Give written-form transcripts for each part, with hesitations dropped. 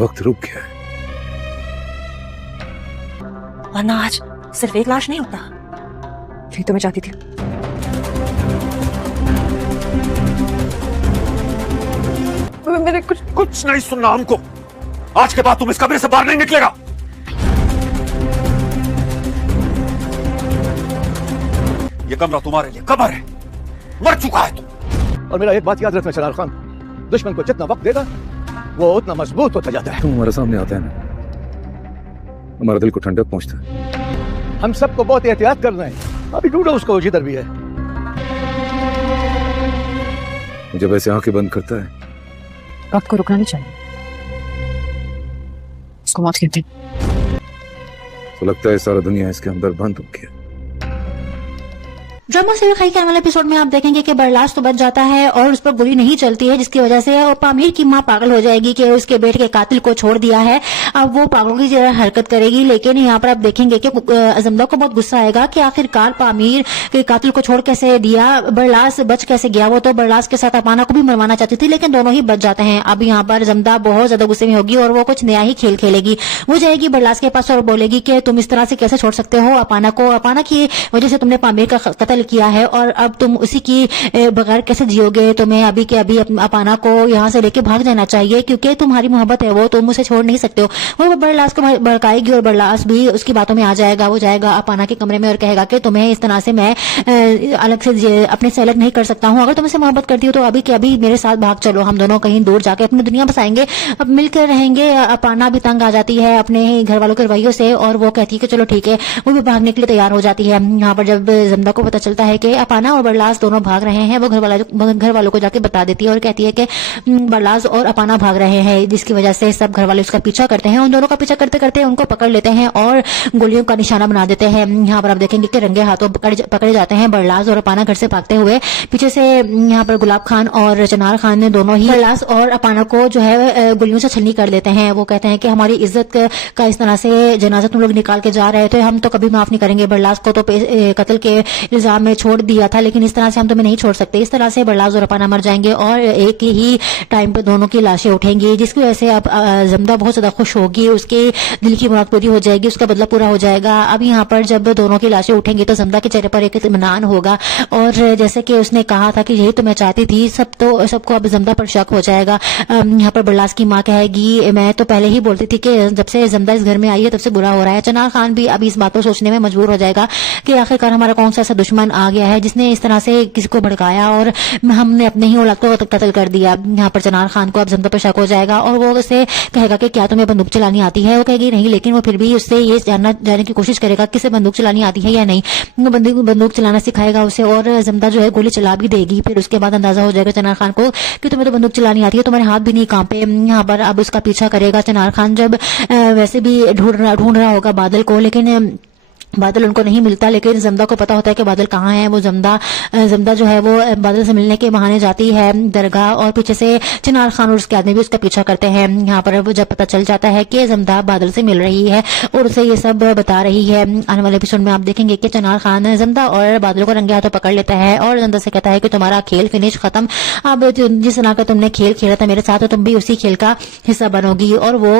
वक्त रुक गया है। वरना आज सिर्फ एक लाश नहीं होता। यही तो मैं चाहती थी। मेरे कुछ नहीं सुनना हमको। आज के बाद तुम इस कमरे से बाहर नहीं निकलेगा। ये कमरा तुम्हारे लिए कब्र है। मर चुका है तुम। और मेरा एक बात याद रखना चनार खान, दुश्मन को जितना वक्त देगा वो उतना मजबूत होता जाता है। तुम हमारे सामने आते हैं ना, हमारे दिल को ठंडक पहुंचता है। हम सबको बहुत एहतियात कर रहे हैं। अभी ढूंढो उसको जिधर भी है। जब ऐसे आंखें बंद करता है वक्त को रुकना नहीं चाहिए, इसको मौत कहते हैं। तो लगता है सारा दुनिया इसके अंदर बंद हो गया। ड्रामा सीरियल खाई के आने वाले एपिसोड में आप देखेंगे कि बरलास तो बच जाता है और उस पर गोली नहीं चलती है, जिसकी वजह से पामीर की मां पागल हो जाएगी कि उसके बेटे के कातिल को छोड़ दिया है। अब वो पागलों की तरह हरकत करेगी। लेकिन यहाँ पर आप देखेंगे कि जमदा को बहुत गुस्सा आएगा कि आखिरकार पामीर के कातिल को छोड़ कैसे दिया, बरलास बच कैसे गया। वो तो बरलास के साथ अपाना को भी मरवाना चाहती थी, लेकिन दोनों ही बच जाते हैं। अब यहाँ पर जमदा बहुत ज्यादा गुस्से में होगी और वो कुछ नया ही खेल खेलेगी। वो जाएगी बरलास के पास और बोलेगी कि तुम इस तरह से कैसे छोड़ सकते हो अपाना को, अपाना की वजह से तुमने पामीर का कत्ल किया है और अब तुम उसी की बगैर कैसे जियोगे। तुम्हें अभी के अभी अपाना को यहाँ से लेके भाग जाना चाहिए, क्योंकि तुम्हारी मोहब्बत है वो तुम उसे छोड़ नहीं सकते हो। वो बरलास को भड़काएगी और बरलास भी उसकी बातों में आ जाएगा। वो जाएगा अपाना के कमरे में और कहेगा कि तुम्हें इस तरह से मैं अलग से अपने से अलग नहीं कर सकता हूँ। अगर तुम इसे मोहब्बत करती हो तो अभी के अभी मेरे साथ भाग चलो, हम दोनों कहीं दूर जाके अपनी दुनिया बसाएंगे, अब मिलकर रहेंगे। अपाना भी तंग आ जाती है अपने घर वालों के रवैयों से और वो कहती है कि चलो ठीक है। वो भी भागने के लिए तैयार हो जाती है। यहाँ पर जब जमदा को पता चलता है कि अपाना और बरलास दोनों भाग रहे हैं, वो घर वालों को जाके बता देती है और कहती है कि बरलास और अपाना भाग रहे हैं, जिसकी वजह से सब घर वाले उसका पीछा करते हैं। उन दोनों का पीछा करते करते उनको पकड़ लेते हैं और गोलियों का निशाना बना देते हैं। यहाँ पर आप देखेंगे कि रंगे हाथों पकड़े जाते हैं बरलास और अपाना घर से भागते हुए। पीछे से यहाँ पर गुलाब खान और चनार खान ने दोनों ही बरलास और अपाना को जो है गोलियों से छलनी कर देते हैं। वो कहते हैं कि हमारी इज्जत का इस तरह से जनाजा तुम लोग निकाल के जा रहे थे, हम तो कभी माफ नहीं करेंगे। बरलास को तो कत्ल के इल्जाम में छोड़ दिया था, लेकिन इस तरह से हम तुम्हें नहीं छोड़ सकते। इस तरह से बरलास और अपाना मर जाएंगे और एक ही टाइम पे दोनों की लाशें उठेंगी, जिसकी वजह से अब जमदा बहुत ज्यादा खुश होगी, उसके दिल की मुराद पूरी हो जाएगी, उसका बदला पूरा हो जाएगा। अब यहाँ पर जब दोनों की लाशें उठेंगी तो जमदा के चेहरे पर एक इत्मीनान होगा और जैसे कि उसने कहा था कि यही तो मैं चाहती थी, सबको अब जमदा पर शक हो जाएगा। यहाँ पर बरलास की माँ कहेगी मैं तो पहले ही बोलती थी कि जब से जमदा इस घर में आई है तब से बुरा हो रहा है। चनार खान भी अभी इस बात को सोचने में मजबूर हो जाएगा कि आखिरकार हमारा कौन सा ऐसा दुश्मन आ गया है जिसने इस तरह से किसी को भड़काया और हमने अपने ही औलाद को कत्ल कर दिया। यहाँ पर चनार खान को अब जमदा पर शक हो जाएगा और वो उसे कहेगा कि क्या तुम्हें बंदूक चलानी आती है। वो कहेगी नहीं, लेकिन वो फिर भी उससे ये जानने की कोशिश करेगा कि बंदूक चलानी आती है या नहीं। वो बंदूक चलाना सिखाएगा उसे और जमदा जो है गोली चला भी देगी। फिर उसके बाद अंदाजा हो जाएगा चनार खान को कि तुम्हें तो बंदूक चलानी आती है, तुम्हारे हाथ भी नहीं कांपे। यहाँ पर अब उसका पीछा करेगा चनार खान। जब वैसे भी ढूंढ रहा होगा बादल को, लेकिन बादल उनको नहीं मिलता। लेकिन जमदा को पता होता है कि बादल कहाँ है। वो जमदा जो है वो बादल से मिलने के बहाने जाती है दरगाह और पीछे से चनार खान और उसके आदमी भी उसका पीछा करते हैं। यहाँ पर जब पता चल जाता है कि जमदा बादल से मिल रही है और उसे ये सब बता रही है, आने वाले एपिसोड में आप देखेंगे कि चनार खान जमदा और बादल को रंगे हाथों पकड़ लेता है और जमदा से कहता है कि तुम्हारा खेल फिनिश खत्म। अब जिस तरह का तुमने खेल खेला था मेरे साथ, तो तुम भी उसी खेल का हिस्सा बनोगी। और वो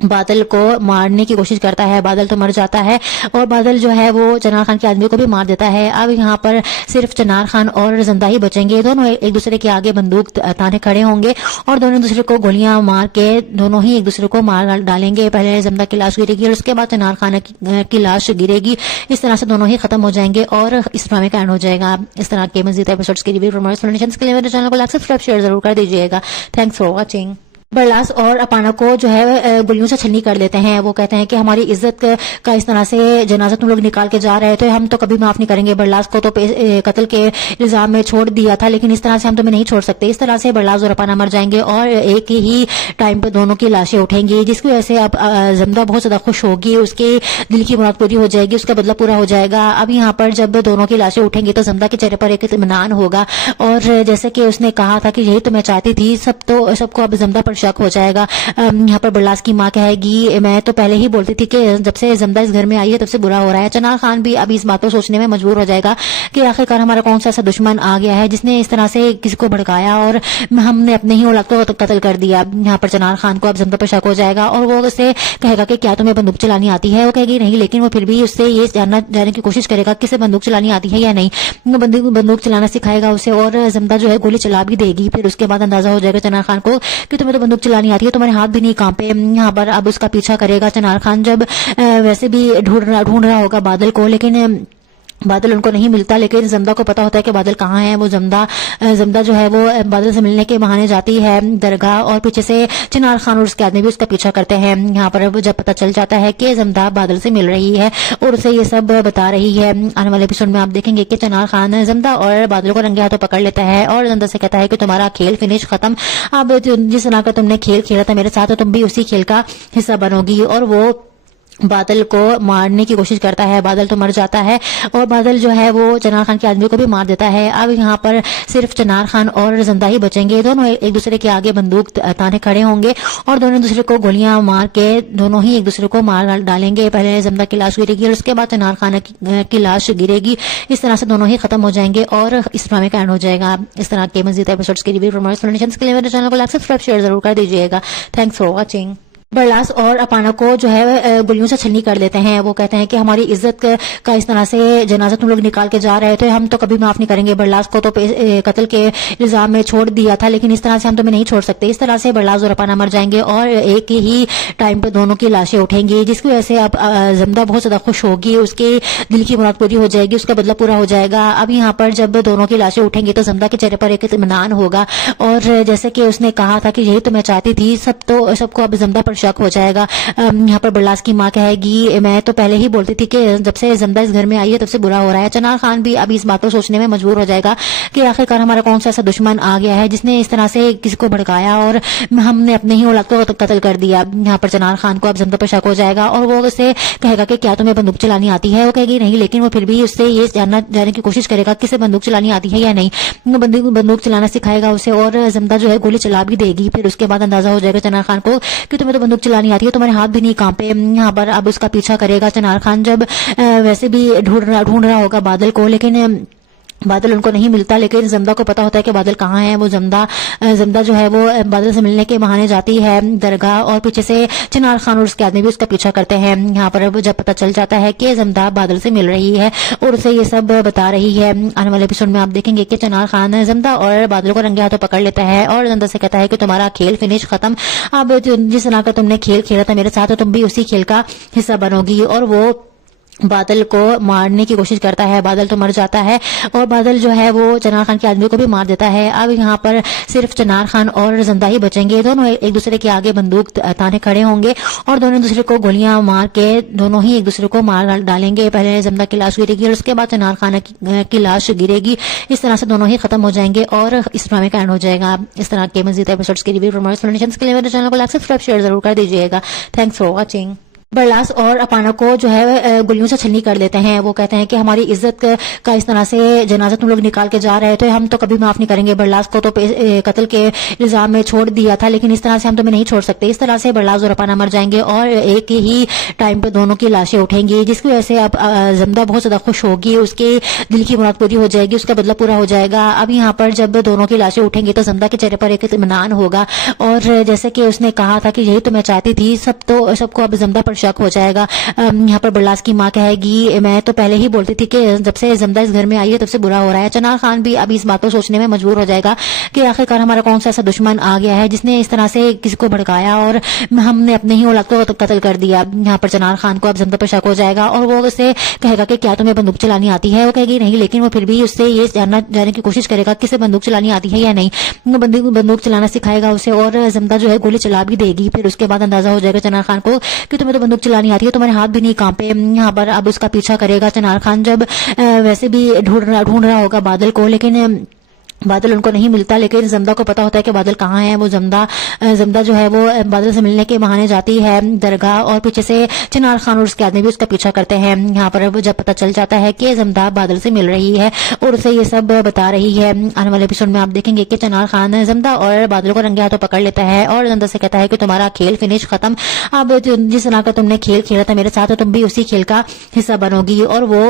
बादल को मारने की कोशिश करता है। बादल तो मर जाता है और बादल जो है वो चनार खान के आदमी को भी मार देता है। अब यहाँ पर सिर्फ चनार खान और जमदा ही बचेंगे। दोनों एक दूसरे के आगे बंदूक ताने खड़े होंगे और दोनों दूसरे को गोलियां मार के दोनों ही एक दूसरे को मार डालेंगे। पहले जमदा की लाश गिरेगी और उसके बाद चनार खान की लाश गिरेगी। इस तरह से दोनों ही खत्म हो जाएंगे और इस ड्रामे का एंड हो जाएगा। इस तरह के मजीद एपिसोड्स के रिव्यू के लिए मेरे चैनल को लाइक सब्सक्राइब शेयर जरूर कर दीजिएगा। Thanks for watching. बरलास और अपाना को जो है गोलियों से छलनी कर देते हैं। वो कहते हैं कि हमारी इज्जत का इस तरह से जनाजा तुम लोग निकाल के जा रहे थे, हम तो कभी माफ नहीं करेंगे। बरलास को तो कत्ल के इल्जाम में छोड़ दिया था, लेकिन इस तरह से हम तुम्हें नहीं छोड़ सकते। इस तरह से बरलास और अपाना मर जाएंगे और एक ही टाइम पे दोनों की लाशें उठेंगी, जिसकी वजह से अब जमदा बहुत ज्यादा खुश होगी, उसके दिल की मुराद पूरी हो जाएगी, उसका बदला पूरा हो जाएगा। अब यहाँ पर जब दोनों की लाशें उठेंगी तो जमदा के चेहरे पर एक इत्मीनान होगा और जैसे कि उसने कहा था कि यही तो मैं चाहती थी, सबको अब जमदा पर شک ہو جائے گا. یہاں پر برلاس کی ماں کہے گی میں تو پہلے ہی بولتی تھی کہ جب سے زمدہ اس گھر میں آئی ہے تب سے برا ہو رہا ہے. چنار خان بھی اب اس بات کو سوچنے میں مجبور ہو جائے گا کہ آخرکار ہمارا کون سا ایسا دشمن آ گیا ہے جس نے اس طرح سے کسی کو بھڑکایا اور ہم نے اپنے ہی اولاد کو قتل کر دیا. یہاں پر چنار خان کو اب زمدہ پر شک ہو جائے گا اور وہ اسے کہے گا کہ کیا تمہیں بندوق چلانی آتی ہے. وہ کہے گی نہیں, لیکن وہ پھر بھی اس سے یہ جاننے کی کوشش کرے گا کہ اسے بندوق چلانی آتی ہے یا نہیں. وہ بندوق چلانا سکھائے گا اسے اور زمدہ جو ہے گولی چلا بھی دے گی. پھر اس کے بعد اندازہ ہو جائے گا چنار خان کو کہ تمہیں تو بندوق چلانی آتی ہے, تمہارے ہاتھ بھی نہیں کانپے. یہاں پر اب اس کا پیچھا کرے گا چنار خان. جب ویسے بھی ڈھونڈ رہا ہوگا بادل کو, لیکن بادل ان کو نہیں ملتا. لیکن زمدہ کو پتا ہوتا ہے کہ بادل کہاں ہے. وہ زمدہ جو ہے وہ بادل سے ملنے کے بہانے جاتی ہے درگاہ, اور پیچھے سے چنار خان اور اس کے آدمی بھی اس کا پیچھا کرتے ہیں. یہاں پر جب پتا چل جاتا ہے کہ زمدہ بادل سے مل رہی ہے اور اسے یہ سب بتا رہی ہے, آنے والے ایپیسوڈ میں آپ دیکھیں گے کہ چنار خان زمدہ اور بادل کو رنگے ہاتھوں پکڑ لیتا ہے اور زمدہ سے کہتا ہے کہ تمہارا کھیل فنش ختم. اب جس طرح کا تم نے کھیل کھیلا تھا میرے ساتھ تو تم بھی اسی کھیل کا حصہ بنو گی. اور وہ بادل کو مارنے کی کوشش کرتا ہے. بادل تو مر جاتا ہے اور بادل جو ہے وہ چنار خان کے آدمی کو بھی مار دیتا ہے. اب یہاں پر صرف چنار خان اور زمدہ ہی بچیں گے. دونوں ایک دوسرے کے آگے بندوق تانے کھڑے ہوں گے اور دونوں دوسرے کو گولیاں مار کے دونوں ہی ایک دوسرے کو مار ڈالیں گے. پہلے زمدہ کی لاش گرے گی اور اس کے بعد چنار خان کی لاش گرے گی. اس طرح سے دونوں ہی ختم ہو جائیں گے اور اس ڈرامے کا اینڈ ہو جائے گا. اس طرح کے مزید ایپیسوڈز کے لیے کے لیے میرے چینل کو لائک سبسکرائب شیئر ضرور کر دیجیے گا. Thanks for watching. برلاس اور اپانا کو جو ہے گلیوں سے چھلنی کر دیتے ہیں. وہ کہتے ہیں کہ ہماری عزت کا اس طرح سے جنازہ تم لوگ نکال کے جا رہے تھے, ہم تو کبھی معاف نہیں کریں گے. برلاس کو تو قتل کے الزام میں چھوڑ دیا تھا, لیکن اس طرح سے ہم تمہیں نہیں چھوڑ سکتے. اس طرح سے برلاس اور اپانا مر جائیں گے اور ایک ہی ٹائم پہ دونوں کی لاشیں اٹھیں گی, جس کی وجہ سے اب زمدہ بہت زیادہ خوش ہوگی. اس کے دل کی مراد پوری ہو جائے گی, اس کا بدلہ پورا ہو جائے گا. اب یہاں پر جب دونوں کی لاشیں اٹھیں گی تو زمدہ کے چہرے پر ایک اطمینان ہوگا, اور جیسے کہ اس نے کہا تھا کہ یہی تو میں چاہتی تھی, سب کو اب زمدہ پر شک ہو جائے گا. یہاں پر برلاس کی ماں کہے گی میں تو پہلے ہی بولتی تھی کہ جب سے زمدہ اس گھر میں آئی ہے تب سے برا ہو رہا ہے. چنار خان بھی اب اس بات کو سوچنے میں مجبور ہو جائے گا کہ آخرکار ہمارا کون سا ایسا دشمن آ گیا ہے جس نے اس طرح سے کسی کو بھڑکایا اور ہم نے اپنے ہی اولاد کو قتل کر دیا. یہاں پر چنار خان کو اب زمدہ پر شک ہو جائے گا اور وہ اسے کہے گا کہ کیا تمہیں بندوق چلانی آتی ہے. وہ کہے گی نہیں, لیکن وہ پھر بھی اس سے یہ جاننے کی کوشش کرے گا کہ اسے بندوق چلانی آتی ہے یا نہیں. وہ بندوق چلانا سکھائے گا اسے اور زمدہ جو ہے گولی چلا بھی دے گی. پھر اس کے بعد اندازہ ہو جائے گا چنار خان کو کہ تمہیں تو بندوق چلانی آتی ہے, تمہارے ہاتھ بھی نہیں کانپے. یہاں پر اب اس کا پیچھا کرے گا چنار خان. جب ویسے بھی ڈھونڈ رہا ہوگا بادل کو, لیکن بادل ان کو نہیں ملتا. لیکن زمدہ کو پتا ہوتا ہے کہ بادل کہاں ہے. وہ زمدہ جو ہے وہ بادل سے ملنے کے بہانے جاتی ہے درگاہ, اور پیچھے سے چنار خان اور اس کے آدمی بھی اس کا پیچھا کرتے ہیں. یہاں پر جب پتا چل جاتا ہے کہ زمدہ بادل سے مل رہی ہے اور اسے یہ سب بتا رہی ہے, آنے والے ایپیسوڈ میں آپ دیکھیں گے کہ چنار خان زمدہ اور بادل کو رنگے ہاتھوں پکڑ لیتا ہے اور زمدہ سے کہتا ہے کہ تمہارا کھیل فنش ختم. اب جس طرح کا تم نے کھیل کھیلا تھا میرے ساتھ تو تم بھی اسی کھیل کا حصہ بنو گی. اور وہ بادل کو مارنے کی کوشش کرتا ہے. بادل تو مر جاتا ہے اور بادل جو ہے وہ چنار خان کے آدمی کو بھی مار دیتا ہے. اب یہاں پر صرف چنار خان اور زمدہ ہی بچیں گے. دونوں ایک دوسرے کے آگے بندوق تانے کھڑے ہوں گے اور دونوں دوسرے کو گولیاں مار کے دونوں ہی ایک دوسرے کو مار ڈالیں گے. پہلے زمدہ کی لاش گرے گی اور اس کے بعد چنار خان کی لاش گرے گی. اس طرح سے دونوں ہی ختم ہو جائیں گے اور اس ڈرامے کا اینڈ ہو جائے گا. اس طرح کے مزید ایپیسوڈز کے لیے میرے چینل کو لائک سبسکرائب شیئر ضرور کر دیجیے گا. Thanks for watching. برلاس اور اپانا کو جو ہے گلیوں سے چھلنی کر دیتے ہیں. وہ کہتے ہیں کہ ہماری عزت کا اس طرح سے جنازہ تم لوگ نکال کے جا رہے تھے, ہم تو کبھی معاف نہیں کریں گے. برلاس کو تو قتل کے الزام میں چھوڑ دیا تھا, لیکن اس طرح سے ہم تمہیں نہیں چھوڑ سکتے. اس طرح سے برلاس اور اپانا مر جائیں گے اور ایک ہی ٹائم پہ دونوں کی لاشیں اٹھیں گی, جس کی وجہ سے اب زمدہ بہت زیادہ خوش ہوگی. اس کے دل کی مراد پوری ہو جائے گی, اس کا بدلہ پورا ہو جائے گا. اب یہاں پر جب دونوں کی لاشیں اٹھیں گی تو زمدہ کے چہرے پر ایک اطمینان ہوگا, اور جیسے کہ اس نے کہا تھا کہ یہی تو میں چاہتی تھی, سب کو اب زمدہ پر شک ہو جائے گا. یہاں پر برلاس کی ماں کہے گی میں تو پہلے ہی بولتی تھی کہ جب سے زمدہ اس گھر میں آئی ہے تب سے برا ہو رہا ہے. چنار خان بھی اب اس بات کو سوچنے میں مجبور ہو جائے گا کہ آخرکار ہمارا کون سا ایسا دشمن آ گیا ہے جس نے اس طرح سے کسی کو بھڑکایا اور ہم نے اپنے ہی اولاد کو قتل کر دیا. یہاں پر چنار خان کو اب زمدہ پر شک ہو جائے گا اور وہ اسے کہے گا کہ کیا تمہیں بندوق چلانی آتی ہے. وہ کہے گی نہیں, لیکن وہ پھر بھی اس سے یہ جاننے کی کوشش کرے گا کہ اسے بندوق چلانی آتی ہے یا نہیں. وہ بندوق چلانا سکھائے گا اسے اور زمدہ جو ہے گولی چلا بھی دے گی. پھر اس کے بعد اندازہ ہو جائے گا چنار خان کو کہ تمہیں تو بندوق چلانی آتی ہے, تمہارے ہاتھ بھی نہیں کانپے. یہاں پر اب اس کا پیچھا کرے گا چنار خان. جب ویسے بھی ڈھونڈ رہا ہوگا بادل کو, لیکن बादल उनको नहीं मिलता, लेकिन जमदा को पता होता है कि बादल कहाँ है। वो जमदा जो है वो बादल से मिलने के बहाने जाती है दरगाह, और पीछे से चिनार खान और उसके आदमी भी उसका पीछा करते हैं। यहाँ पर जब पता चल जाता है कि जमदा बादल से मिल रही है और उसे ये सब बता रही है, आने वाले एपिसोड में आप देखेंगे कि चिनार खान जमदा और बादल को रंगे हाथों पकड़ लेता है और जमदा से कहता है कि तुम्हारा खेल फिनिश खत्म, अब जिस तरह का तुमने खेल खेला था मेरे साथ, तो तुम भी उसी खेल का हिस्सा बनोगी। और वो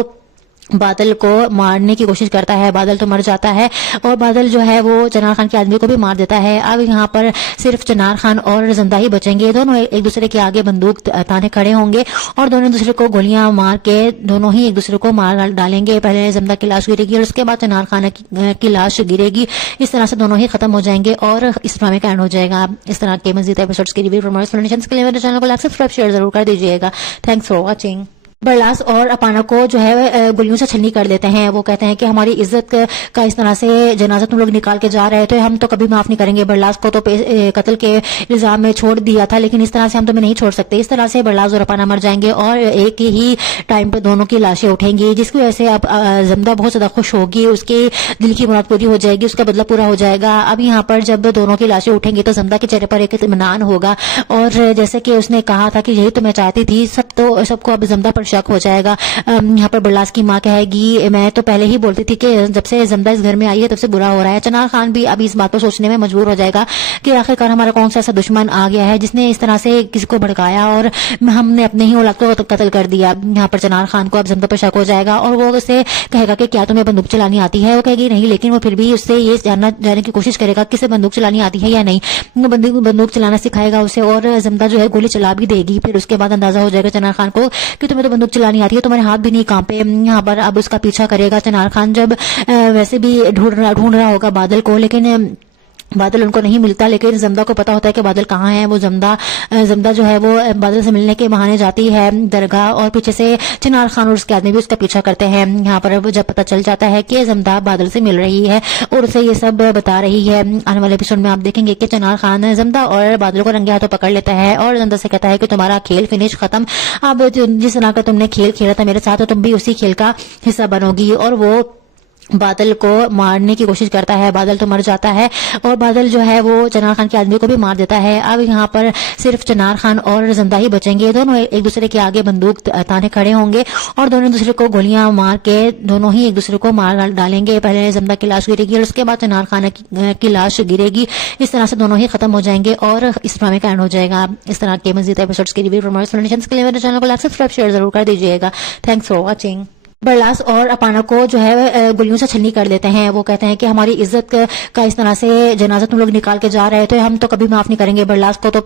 बादल को मारने की कोशिश करता है। बादल तो मर जाता है और बादल जो है वो चिनार खान के आदमी को भी मार देता है। अब यहाँ पर सिर्फ चिनार खान और जमदा ही बचेंगे। दोनों एक दूसरे के आगे बंदूक ताने खड़े होंगे और दोनों दूसरे को गोलियां मार के दोनों ही एक दूसरे को मार डालेंगे। पहले जमदा की लाश गिरेगी और उसके बाद चिनार खान की लाश गिरेगी। इस तरह से दोनों ही खत्म हो जाएंगे और इस ड्रामे का एंड हो जाएगा। इस तरह के मजीद एपिसोड्स के रिव्यू के लिए मेरे चैनल को लाइक सब्सक्राइब शेयर जरूर कर दीजिएगा। Thanks for watching. बरलास और अपाना को जो है गोलियों से छलनी कर देते हैं। वो कहते हैं कि हमारी इज्जत का इस तरह से जनाजा तुम लोग निकाल के जा रहे थे, हम तो कभी माफ नहीं करेंगे। बरलास को तो कत्ल के इल्जाम में छोड़ दिया था, लेकिन इस तरह से हम तुम्हें नहीं छोड़ सकते। इस तरह से बरलास और अपाना मर जाएंगे और एक ही टाइम पे दोनों की लाशें उठेंगी, जिसकी वजह से अब जमदा बहुत ज्यादा खुश होगी, उसके दिल की मुराद पूरी हो जाएगी, उसका बदला पूरा हो जाएगा। अब यहाँ पर जब दोनों की लाशें उठेंगी तो जमदा के चेहरे पर एक इत्मीनान होगा और जैसे कि उसने कहा था कि यही तो मैं चाहती थी, सबको अब जमदा पर शक हो जाएगा। यहाँ पर बरलास की माँ कहेगी मैं तो पहले ही बोलती थी कि जब से जमदा इस घर में आई है तब से बुरा हो रहा है। चिनार खान भी अभी इस बात पर सोचने में मजबूर हो जाएगा कि आखिरकार हमारा कौन सा ऐसा दुश्मन आ गया है जिसने इस तरह से किसी को भड़काया और हमने अपने ही औलाद को कत्ल कर दिया। यहाँ पर चिनार खान को अब जमदा पर शक हो जाएगा और वो उससे कहेगा कि क्या तुम्हें बंदूक चलानी आती है। वो कहेगी नहीं, लेकिन वो फिर भी उससे ये जानने की कोशिश करेगा किसे बंदूक चलानी आती है या नहीं। वो बंदूक चलाना सिखाएगा उसे और जमदा जो है गोली चला भी देगी। फिर उसके बाद अंदाजा हो जाएगा चिनार खान को कि तुम्हें तो बंदूक चलानी आती है, तुम्हारे हाथ भी नहीं कांपे। यहाँ पर अब उसका पीछा करेगा चिनार खान, जब वैसे भी ढूंढ रहा होगा बादल को, लेकिन बादल उनको नहीं मिलता। लेकिन जमदा को पता होता है कि बादल कहाँ है। वो जमदा जो है वो बादल से मिलने के बहाने जाती है दरगाह और पीछे से चिनार खान और उसके आदमी भी उसका पीछा करते हैं। यहाँ पर जब पता चल जाता है कि जमदा बादल से मिल रही है और उसे ये सब बता रही है, आने वाले एपिसोड में आप देखेंगे कि चिनार खान जमदा और बादल को रंगे हाथों पकड़ लेता है और जमदा से कहता है कि तुम्हारा खेल फिनिश खत्म, अब जिस तरह का तुमने खेल खेला था मेरे साथ, तो तुम भी उसी खेल का हिस्सा बनोगी। और वो बादल को मारने की कोशिश करता है। बादल तो मर जाता है और बादल जो है वो चिनार खान के आदमी को भी मार देता है। अब यहाँ पर सिर्फ चिनार खान और जमदा ही बचेंगे। दोनों एक दूसरे के आगे बंदूक ताने खड़े होंगे और दोनों दूसरे को गोलियां मार के दोनों ही एक दूसरे को मार डालेंगे। पहले जमदा की लाश गिरेगी और उसके बाद चिनार खान की लाश गिरेगी। इस तरह से दोनों ही खत्म हो जाएंगे और इस ड्रामे का एंड हो जाएगा। इस तरह के मजीद एपिसोड्स के रिव्यू के लिए मेरे चैनल को लाइक सब्सक्राइब शेयर जरूर कर दीजिएगा। Thanks for watching. बरलास और अपाना को जो है गोलियों से छलनी कर देते हैं। वो कहते हैं कि हमारी इज्जत का इस तरह से जनाजा तुम लोग निकाल के जा रहे थे, हम तो कभी माफ नहीं करेंगे। बरलास को तो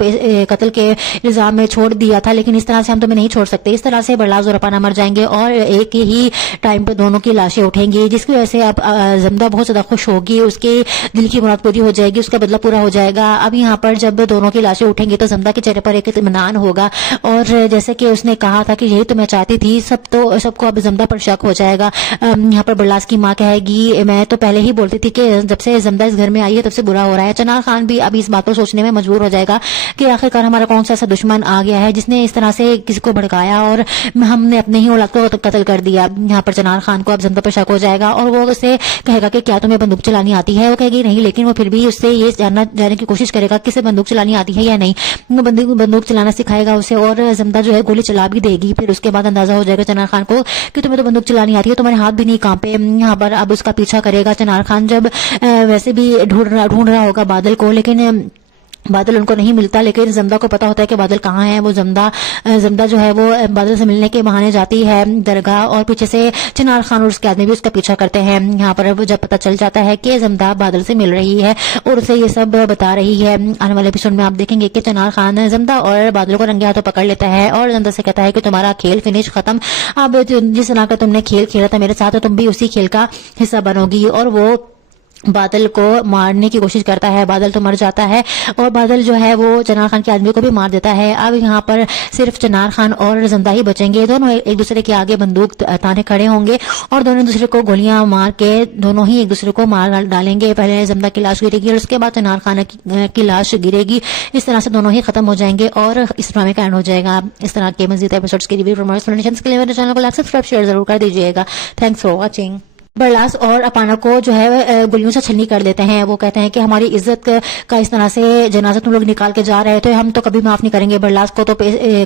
कत्ल के इल्जाम में छोड़ दिया था, लेकिन इस तरह से हम तुम्हें नहीं छोड़ सकते। इस तरह से बरलास और अपाना मर जाएंगे और एक ही टाइम पे दोनों की लाशें उठेंगी, जिसकी वजह से अब जमदा बहुत ज्यादा खुश होगी, उसके दिल की मुराद पूरी हो जाएगी, उसका बदला पूरा हो जाएगा। अब यहाँ पर जब दोनों की लाशें उठेंगी तो जमदा के चेहरे पर एक इत्मीनान होगा और जैसे कि उसने कहा था कि यही तो मैं चाहती थी, सबको अब जमदा पर शक हो जाएगा। यहाँ पर बरलास की माँ कहेगी मैं तो पहले ही बोलती थी कि जब से जमदा इस घर में आई है तब से बुरा हो रहा है। चिनार खान भी अभी इस बात पर सोचने में मजबूर हो जाएगा कि आखिरकार हमारा कौन सा ऐसा दुश्मन आ गया है जिसने इस तरह से किसी को भड़काया और हमने अपने ही औलाद को कत्ल कर दिया। यहाँ पर चिनार खान को अब जमदा पर शक हो जाएगा और वो उससे कहेगा कि क्या तुम्हें बंदूक चलानी आती है। वो कहेगी नहीं, लेकिन वो फिर भी उससे ये जानने की कोशिश करेगा किसे बंदूक चलानी आती है या नहीं। वो बंदूक चलाना सिखाएगा उसे और जमदा जो है गोली चला भी देगी। फिर उसके बाद अंदाजा हो जाएगा चिनार खान को कि तुम्हें तो बंदूक चलानी आती है, तुम्हारे हाथ भी नहीं कांपे। यहाँ पर अब उसका पीछा करेगा चिनार खान, जब वैसे भी ढूंढ रहा होगा बादल को, लेकिन बादल उनको नहीं मिलता। लेकिन जमदा को पता होता है कि बादल कहाँ है। वो जमदा जो है वो बादल से मिलने के बहाने जाती है दरगाह और पीछे से चिनार खान और उसके आदमी भी उसका पीछा करते हैं। यहाँ पर जब पता चल जाता है कि जमदा बादल से मिल रही है और उसे ये सब बता रही है, आने वाले एपिसोड में आप देखेंगे कि चिनार खान जमदा और बादल को रंगे हाथों पकड़ लेता है और जमदा से कहता है कि तुम्हारा खेल फिनिश खत्म, अब जिस तरह का तुमने खेल खेला था मेरे साथ, तो तुम भी उसी खेल का हिस्सा बनोगी। और वो बादल को मारने की कोशिश करता है। बादल तो मर जाता है और बादल जो है वो चिनार खान के आदमी को भी मार देता है। अब यहाँ पर सिर्फ चिनार खान और जमदा ही बचेंगे। दोनों एक दूसरे के आगे बंदूक ताने खड़े होंगे और दोनों दूसरे को गोलियां मार के दोनों ही एक दूसरे को मार डालेंगे। पहले जमदा की लाश गिरेगी और उसके बाद चिनार खान की लाश गिरेगी। इस तरह से दोनों ही खत्म हो जाएंगे और इस ड्रामे का एंड हो जाएगा। इस तरह के मजीद एपिसोड्स के रिव्यू के लिए मेरे चैनल को लाइक सब्सक्राइब शेयर जरूर कर दीजिएगा। Thanks for watching. برلاس اور اپانا کو جو ہے گلیوں سے چھلنی کر دیتے ہیں. وہ کہتے ہیں کہ ہماری عزت کا اس طرح سے جنازہ تم لوگ نکال کے جا رہے تھے, ہم تو کبھی معاف نہیں کریں گے. برلاس کو تو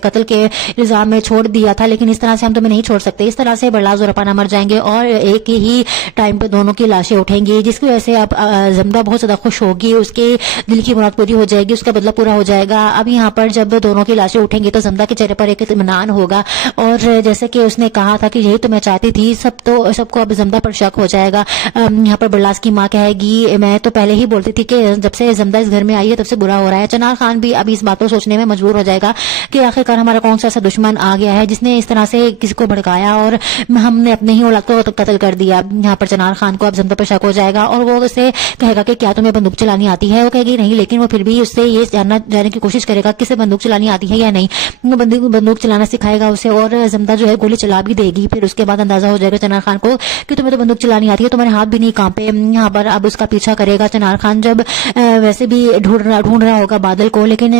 قتل کے الزام میں چھوڑ دیا تھا, لیکن اس طرح سے ہم تمہیں نہیں چھوڑ سکتے. اس طرح سے برلاس اور اپانا مر جائیں گے اور ایک ہی ٹائم پہ دونوں کی لاشیں اٹھیں گی, جس کی وجہ سے اب زمدہ بہت زیادہ خوش ہوگی. اس کے دل کی مراد پوری ہو جائے گی, اس کا بدلہ پورا ہو جائے گا. اب یہاں پر جب دونوں کی لاشیں اٹھیں گی تو زمدہ کے چہرے پر ایک اطمینان ہوگا, اور جیسے کہ اس نے کہا تھا کہ یہی تو میں چاہتی تھی, سب کو اب زمدہ پر شک ہو جائے گا. یہاں پر برلاس کی ماں کہے گی میں تو پہلے ہی بولتی تھی کہ جب سے زمدہ اس گھر میں آئی ہے تب سے برا ہو رہا ہے. چنار خان بھی اب اس بات کو سوچنے میں مجبور ہو جائے گا کہ آخرکار ہمارا کون سا ایسا دشمن آ گیا ہے جس نے اس طرح سے کسی کو بھڑکایا اور ہم نے اپنے ہی اولاد کو قتل کر دیا. یہاں پر چنار خان کو اب زمدہ پر شک ہو جائے گا, اور وہ اسے کہے گا کہ کیا تمہیں بندوق چلانی آتی ہے. وہ کہے گی نہیں, لیکن وہ پھر بھی اس سے یہ جاننے کی کوشش کرے گا کہ اسے بندوق چلانی آتی ہے یا نہیں. وہ بندوق چلانا سکھائے گا اسے, اور زمدہ جو ہے گولی چلا بھی دے گی. پھر اس کے بعد اندازہ ہو جائے گا چنار خان کو کہ تمہیں تو بندوق چلانی آتی ہے, تمہارے ہاتھ بھی نہیں کانپے. یہاں پر اب اس کا پیچھا کرے گا چنار خان. جب ویسے بھی ڈھونڈ رہا ہوگا بادل کو, لیکن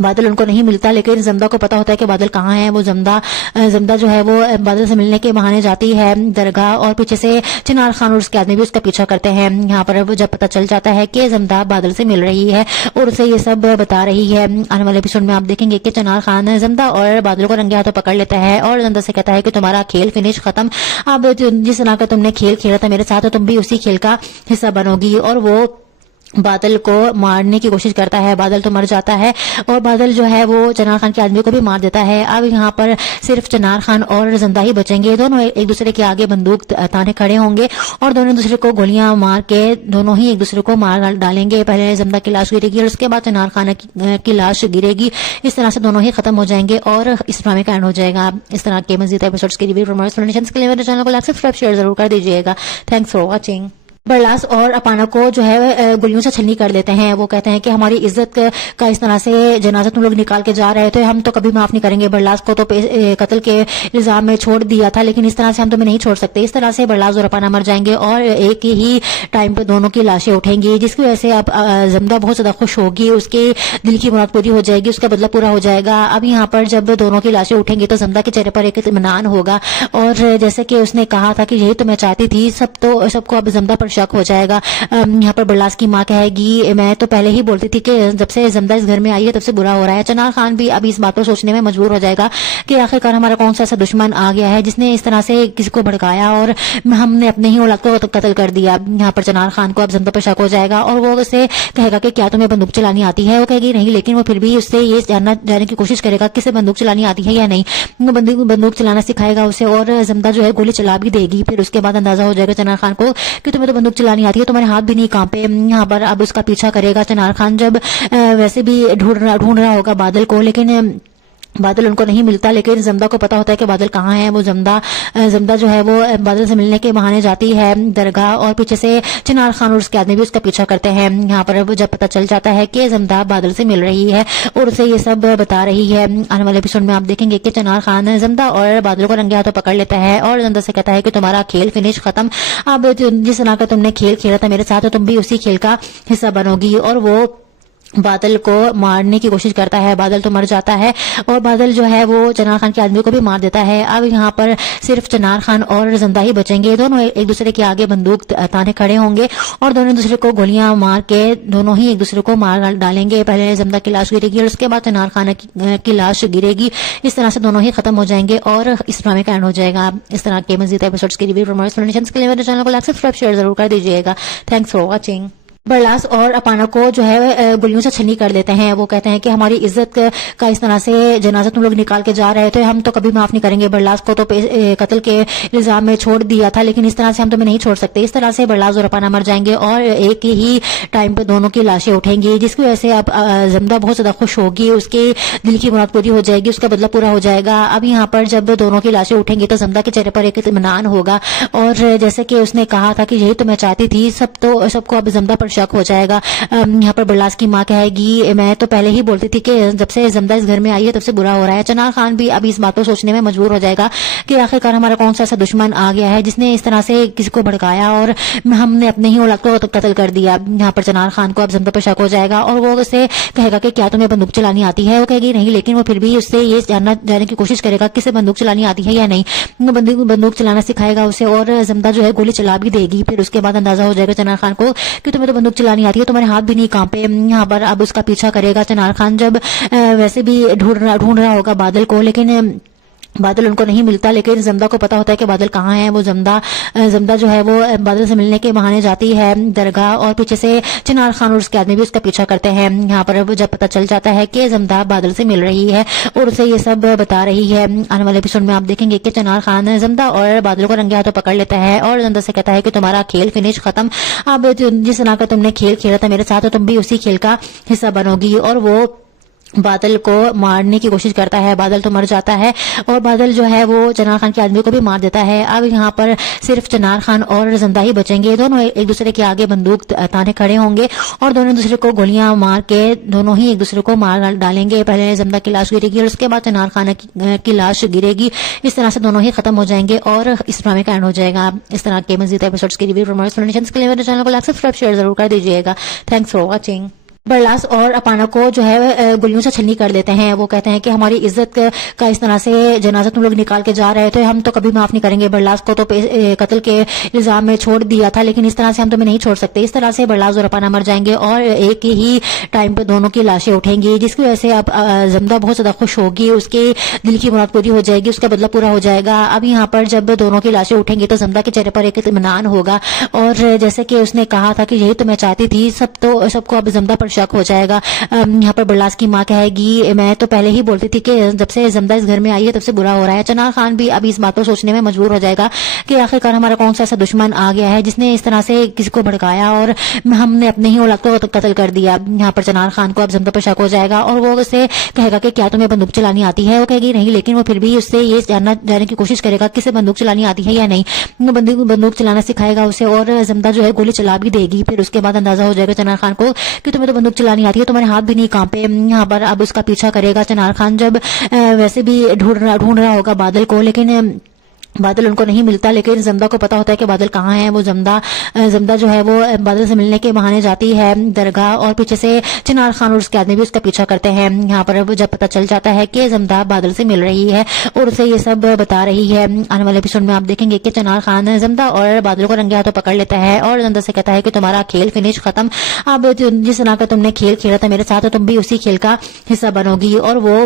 بادل ان کو نہیں ملتا. لیکن زمدہ کو پتا ہوتا ہے کہ بادل کہاں ہے. وہ زمدہ جو ہے وہ بادل سے ملنے کے بہانے جاتی ہے درگاہ, اور پیچھے سے چنار خان اور اس کے آدمی بھی اس کا پیچھا کرتے ہیں. یہاں پر جب پتا چل جاتا ہے کہ زمدہ بادل سے مل رہی ہے اور اسے یہ سب بتا رہی ہے, آنے والے ایپیسوڈ میں آپ دیکھیں گے کہ چنار خان زمدہ اور بادل کو رنگے ہاتھوں پکڑ لیتا ہے اور زمدہ سے کہتا ہے کہ تمہارا کھیل فنش ختم. اب جس طرح کا تم نے کھیل کھیلا تھا میرے ساتھ, تم بھی اسی کھیل کا حصہ بنو گی. اور وہ بادل کو مارنے کی کوشش کرتا ہے. بادل تو مر جاتا ہے, اور بادل جو ہے وہ چنار خان کے آدمی کو بھی مار دیتا ہے. اب یہاں پر صرف چنار خان اور زمدہ ہی بچیں گے. دونوں ایک دوسرے کے آگے بندوق تانے کھڑے ہوں گے, اور دونوں دوسرے کو گولیاں مار کے دونوں ہی ایک دوسرے کو مار ڈالیں گے. پہلے زمدہ کی لاش گرے گی اور اس کے بعد چنار خان کی لاش گرے گی. اس طرح سے دونوں ہی ختم ہو جائیں گے اور اس ڈرامے کا اینڈ ہو جائے گا. اس طرح کے مزید ایپیسوڈز کے لیے کے لیے میرے چینل کو لائک سبسکرائب شیئر ضرور کر دیجیے گا. Thanks for watching. برلاس اور اپانا کو جو ہے گلیوں سے چھلنی کر دیتے ہیں. وہ کہتے ہیں کہ ہماری عزت کا اس طرح سے جنازہ تم لوگ نکال کے جا رہے تھے, ہم تو کبھی معاف نہیں کریں گے. برلاس کو تو قتل کے الزام میں چھوڑ دیا تھا, لیکن اس طرح سے ہم تمہیں نہیں چھوڑ سکتے. اس طرح سے برلاس اور اپانا مر جائیں گے اور ایک ہی ٹائم پہ دونوں کی لاشیں اٹھیں گی, جس کی وجہ سے اب زمدہ بہت زیادہ خوش ہوگی. اس کے دل کی مراد پوری ہو جائے گی, اس کا بدلہ پورا ہو جائے گا. اب یہاں پر جب دونوں کی لاشیں اٹھیں گی تو زمدہ کے چہرے پر ایک اطمینان ہوگا, اور جیسے کہ اس نے کہا تھا کہ یہی تو میں چاہتی تھی, سب کو اب زمدہ پر شک ہو جائے گا. یہاں پر برلاس کی ماں کہے گی میں تو پہلے ہی بولتی تھی کہ جب سے زمدہ اس گھر میں آئی ہے تب سے برا ہو رہا ہے. چنار خان بھی اب اس بات کو سوچنے میں مجبور ہو جائے گا کہ آخرکار ہمارا کون سا ایسا دشمن آ گیا ہے جس نے اس طرح سے کسی کو بھڑکایا اور ہم نے اپنے ہی اولاد کو قتل کر دیا. یہاں پر چنار خان کو اب زمدہ پر شک ہو جائے گا, اور وہ اسے کہے گا کہ کیا تمہیں بندوق چلانی آتی ہے. وہ کہے گی نہیں, لیکن وہ پھر بھی اس سے یہ جاننے کی کوشش کرے گا کہ اسے بندوق چلانی آتی ہے یا نہیں. وہ بندوق چلانا سکھائے گا اسے, اور زمدہ جو ہے گولی چلا بھی دے گی. پھر اس کے بعد اندازہ ہو جائے گا چنار خان کو کہ تمہیں تو بندوق چلانی آتی ہے, تمہارے ہاتھ بھی نہیں کانپے. یہاں پر اب اس کا پیچھا کرے گا چنار خان. جب ویسے بھی ڈھونڈ رہا ہوگا بادل کو, لیکن بادل ان کو نہیں ملتا. لیکن زمدہ کو پتا ہوتا ہے کہ بادل کہاں ہے. وہ زمدہ جو ہے وہ بادل سے ملنے کے بہانے جاتی ہے درگاہ, اور پیچھے سے چنار خان اور اس کے آدمی بھی اس کا پیچھا کرتے ہیں. یہاں پر جب پتا چل جاتا ہے کہ زمدہ بادل سے مل رہی ہے اور اسے یہ سب بتا رہی ہے, آنے والے ایپیسوڈ میں آپ دیکھیں گے کہ چنار خان زمدہ اور بادل کو رنگے ہاتھوں پکڑ لیتا ہے اور زمدہ سے کہتا ہے کہ تمہارا کھیل فنش ختم. اب جس طرح کا تم نے کھیل کھیلا تھا میرے ساتھ, تم بھی اسی کھیل کا حصہ بنو گی. اور وہ بادل کو مارنے کی کوشش کرتا ہے. بادل تو مر جاتا ہے, اور بادل جو ہے وہ چنار خان کے آدمی کو بھی مار دیتا ہے. اب یہاں پر صرف چنار خان اور زمدہ ہی بچیں گے. دونوں ایک دوسرے کے آگے بندوق تانے کھڑے ہوں گے, اور دونوں دوسرے کو گولیاں مار کے دونوں ہی ایک دوسرے کو مار ڈالیں گے. پہلے زمدہ کی لاش گرے گی اور اس کے بعد چنار خان کی لاش گرے گی. اس طرح سے دونوں ہی ختم ہو جائیں گے اور اس ڈرامے کا اینڈ ہو جائے گا. اس طرح کے مزید ایپیسوڈز کے لیے میرے چینل کو لائک سبسکرائب شیئر ضرور کر دیجیے گا. Thanks for watching. برلاس اور اپانا کو جو ہے گلیوں سے چھلنی کر دیتے ہیں. وہ کہتے ہیں کہ ہماری عزت کا اس طرح سے جنازہ تم لوگ نکال کے جا رہے تھے, ہم تو کبھی معاف نہیں کریں گے. برلاس کو تو قتل کے الزام میں چھوڑ دیا تھا, لیکن اس طرح سے ہم تمہیں نہیں چھوڑ سکتے. اس طرح سے برلاس اور اپانا مر جائیں گے اور ایک ہی ٹائم پہ دونوں کی لاشیں اٹھیں گی, جس کی وجہ سے اب زمدہ بہت زیادہ خوش ہوگی. اس کے دل کی مراد پوری ہو جائے گی, اس کا بدلہ پورا ہو جائے گا. اب یہاں پر جب دونوں کی لاشیں اٹھیں گی تو زمدہ کے چہرے پر ایک اطمینان ہوگا, اور جیسے کہ اس نے کہا تھا کہ یہی تو میں چاہتی تھی, سب کو اب زمدہ پر शक हो जाएगा। यहाँ पर बरलास की माँ कहेगी मैं तो पहले ही बोलती थी कि जब से जमदा इस घर में आई है तब से बुरा हो रहा है। चनार खान भी अभी इस बात को सोचने में मजबूर हो जाएगा कि आखिरकार हमारा कौन सा ऐसा दुश्मन आ गया है जिसने इस तरह से किसी को भड़काया और हमने अपने ही औलाद को कत्ल कर दिया। यहाँ पर चनार खान को अब जमदा पर शक हो जाएगा और वो उससे कहेगा कि क्या तुम्हें बंदूक चलानी आती है। वो कहेगी नहीं, लेकिन वो फिर भी उससे ये जानने की कोशिश करेगा किसे बंदूक चलानी आती है या नहीं। वो बंदूक चलाना सिखाएगा उसे और जमदा जो है गोली चला भी देगी। फिर उसके बाद अंदाजा हो जाएगा चनार खान को कि तुम्हें तो बंदूक चलानी आती है, तुम्हारे हाथ भी नहीं कांपे। यहाँ पर अब उसका पीछा करेगा चनार खान। जब वैसे भी ढूंढ रहा होगा बादल को, लेकिन बादल उनको नहीं मिलता। लेकिन जमदा को पता होता है कि बादल कहाँ है। वो जमदा जो है वो बादल से मिलने के बहाने जाती है दरगाह और पीछे से चनार खान और उसके आदमी भी उसका पीछा करते हैं। यहाँ पर जब पता चल जाता है कि जमदा बादल से मिल रही है और उसे ये सब बता रही है, आने वाले एपिसोड में आप देखेंगे कि चनार खान जमदा और बादल को रंगे हाथों पकड़ लेता है और जमदा से कहता है कि तुम्हारा खेल फिनिश खत्म। अब जिस तरह का तुमने खेल खेला था मेरे साथ तो तुम भी उसी खेल का हिस्सा बनोगी। और वो बादल को मारने की कोशिश करता है। बादल तो मर जाता है और बादल जो है वो चनार खान के आदमी को भी मार देता है। अब यहाँ पर सिर्फ चनार खान और जमदा ही बचेंगे। दोनों एक दूसरे के आगे बंदूक ताने खड़े होंगे और दोनों दूसरे को गोलियां मार के दोनों ही एक दूसरे को मार डालेंगे। पहले जमदा की लाश गिरेगी और उसके बाद चनार खान की लाश गिरेगी। इस तरह से दोनों ही खत्म हो जाएंगे और इस ड्रामे का एंड हो जाएगा। इस तरह के मजीद एपिसोड्स की रिव्यू के लिए मेरे चैनल को लाइक सब्सक्राइब शेयर जरूर कर दीजिएगा। Thanks for watching. बरलास और अपाना को जो है गोलियों से छलनी कर देते हैं। वो कहते हैं कि हमारी इज्जत का इस तरह से जनाजा तुम लोग निकाल के जा रहे थे, हम तो कभी माफ नहीं करेंगे। बरलास को तो कत्ल के इल्जाम में छोड़ दिया था, लेकिन इस तरह से हम तुम्हें नहीं छोड़ सकते। इस तरह से बरलास और अपाना मर जाएंगे और एक ही टाइम पे दोनों की लाशें उठेंगी, जिसकी वजह से अब जमदा बहुत ज्यादा खुश होगी। उसके दिल की मुराद पूरी हो जाएगी, उसका बदला पूरा हो जाएगा। अब यहाँ पर जब दोनों की लाशें उठेंगी तो जमदा के चेहरे पर एक इत्मीनान होगा और जैसे कि उसने कहा था कि यही तो मैं चाहती थी, सबको अब जमदा पर शक हो जाएगा। यहाँ पर बरलास की माँ कहेगी मैं तो पहले ही बोलती थी कि जब से जमदा इस घर में आई है तब से बुरा हो रहा है। चनार खान भी अभी इस बात को सोचने में मजबूर हो जाएगा कि आखिरकार हमारा कौन सा ऐसा दुश्मन आ गया है जिसने इस तरह से किसी को भड़काया और हमने अपने ही औलाद को कत्ल कर दिया। यहाँ पर चनार खान को अब जमदा पर शक हो जाएगा और वो उससे कहेगा कि क्या तुम्हें बंदूक चलानी आती है। वो कहेगी नहीं, लेकिन वो फिर भी उससे ये जानने की कोशिश करेगा किसे बंदूक चलानी आती है या नहीं। वो बंदूक चलाना सिखाएगा उसे और जमदा जो है गोली चला भी देगी। फिर उसके बाद अंदाजा हो जाएगा चनार खान को कि तुम्हें तो बंदूक चलानी आती है, तुम्हारे हाथ भी नहीं कांपे। यहाँ पर अब उसका पीछा करेगा चनार खान। जब वैसे भी ढूंढ रहा होगा बादल को, लेकिन बादल उनको नहीं मिलता। लेकिन जमदा को पता होता है कि बादल कहाँ है। वो जमदा जो है वो बादल से मिलने के बहाने जाती है दरगाह और पीछे से चनार खान और उसके आदमी भी उसका पीछा करते हैं। यहाँ पर जब पता चल जाता है कि जमदा बादल से मिल रही है और उसे ये सब बता रही है, आने वाले एपिसोड में आप देखेंगे कि चनार खान जमदा और बादल को रंगे हाथों पकड़ लेता है और जमदा से कहता है कि तुम्हारा खेल फिनिश खत्म। अब जिस तरह का तुमने खेल खेला था मेरे साथ तो तुम भी उसी खेल का हिस्सा बनोगी। और वो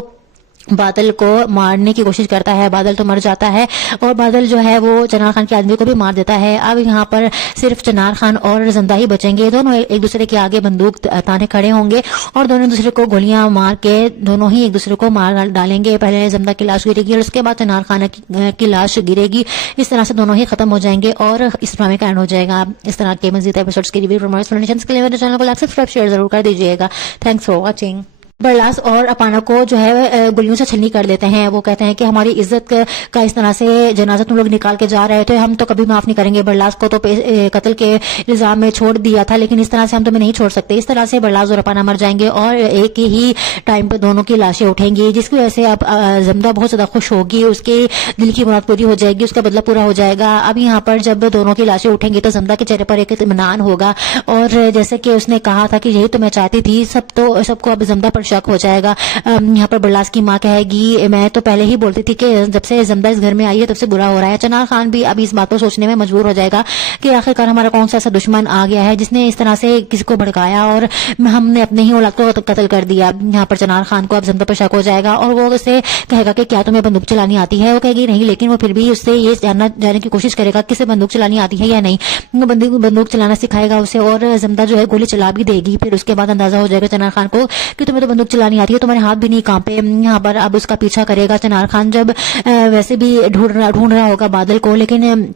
बादल को मारने की कोशिश करता है। बादल तो मर जाता है और बादल जो है वो चनार खान के आदमी को भी मार देता है। अब यहाँ पर सिर्फ चनार खान और जमदा ही बचेंगे। दोनों एक दूसरे के आगे बंदूक ताने खड़े होंगे और दोनों दूसरे को गोलियां मार के दोनों ही एक दूसरे को मार डालेंगे। पहले जमदा की लाश गिरेगी और उसके बाद चनार खान की लाश गिरेगी। इस तरह से दोनों ही खत्म हो जाएंगे और इस ड्रामे का एंड हो जाएगा। इस तरह के मजीद एपिसोड्स की रिव्यू के लिए मेरे चैनल को लाइक सब्सक्राइब शेयर जरूर कर दीजिएगा। Thanks for watching. बरलास और अपाना को जो है गोलियों से छलनी कर देते हैं। वो कहते हैं कि हमारी इज्जत का इस तरह से जनाजा तुम लोग निकाल के जा रहे थे, हम तो कभी माफ नहीं करेंगे। बरलास को तो कत्ल के इल्जाम में छोड़ दिया था, लेकिन इस तरह से हम तुम्हें नहीं छोड़ सकते। इस तरह से बरलास और अपाना मर जाएंगे और एक ही टाइम पे दोनों की लाशें उठेंगी, जिसकी वजह से अब जमदा बहुत ज्यादा खुश होगी। उसके दिल की मुराद पूरी हो जाएगी, उसका बदला पूरा हो जाएगा। अब यहाँ पर जब दोनों की लाशें उठेंगी तो जमदा के चेहरे पर एक इत्मीनान होगा और जैसे कि उसने कहा था कि यही तो मैं चाहती थी, सबको अब जमदा पर शक हो जाएगा। यहाँ पर बरलास की माँ कहेगी मैं तो पहले ही बोलती थी कि जब से जमदा इस घर में आई है तब से बुरा हो रहा है। चनार खान भी अभी इस बात को सोचने में मजबूर हो जाएगा कि आखिरकार हमारा कौन सा ऐसा दुश्मन आ गया है जिसने इस तरह से किसी को भड़काया और हमने अपने ही औलाद को कत्ल कर दिया। यहाँ पर चनार खान को अब जमदा पर शक हो जाएगा और वो उससे कहेगा कि क्या तुम्हें बंदूक चलानी आती है। वो कहेगी नहीं, लेकिन वो फिर भी उससे ये जानने की कोशिश करेगा किसे बंदूक चलानी आती है या नहीं। वो बंदूक चलाना सिखाएगा उसे और जमदा जो है गोली चला भी देगी। फिर उसके बाद अंदाजा हो जाएगा चनार खान को कि तुम्हें तो बंदूक चलानी आती है, तुम्हारे हाथ भी नहीं कांपे। यहाँ पर अब उसका पीछा करेगा चनार खान। जब वैसे भी ढूंढ रहा होगा बादल को, लेकिन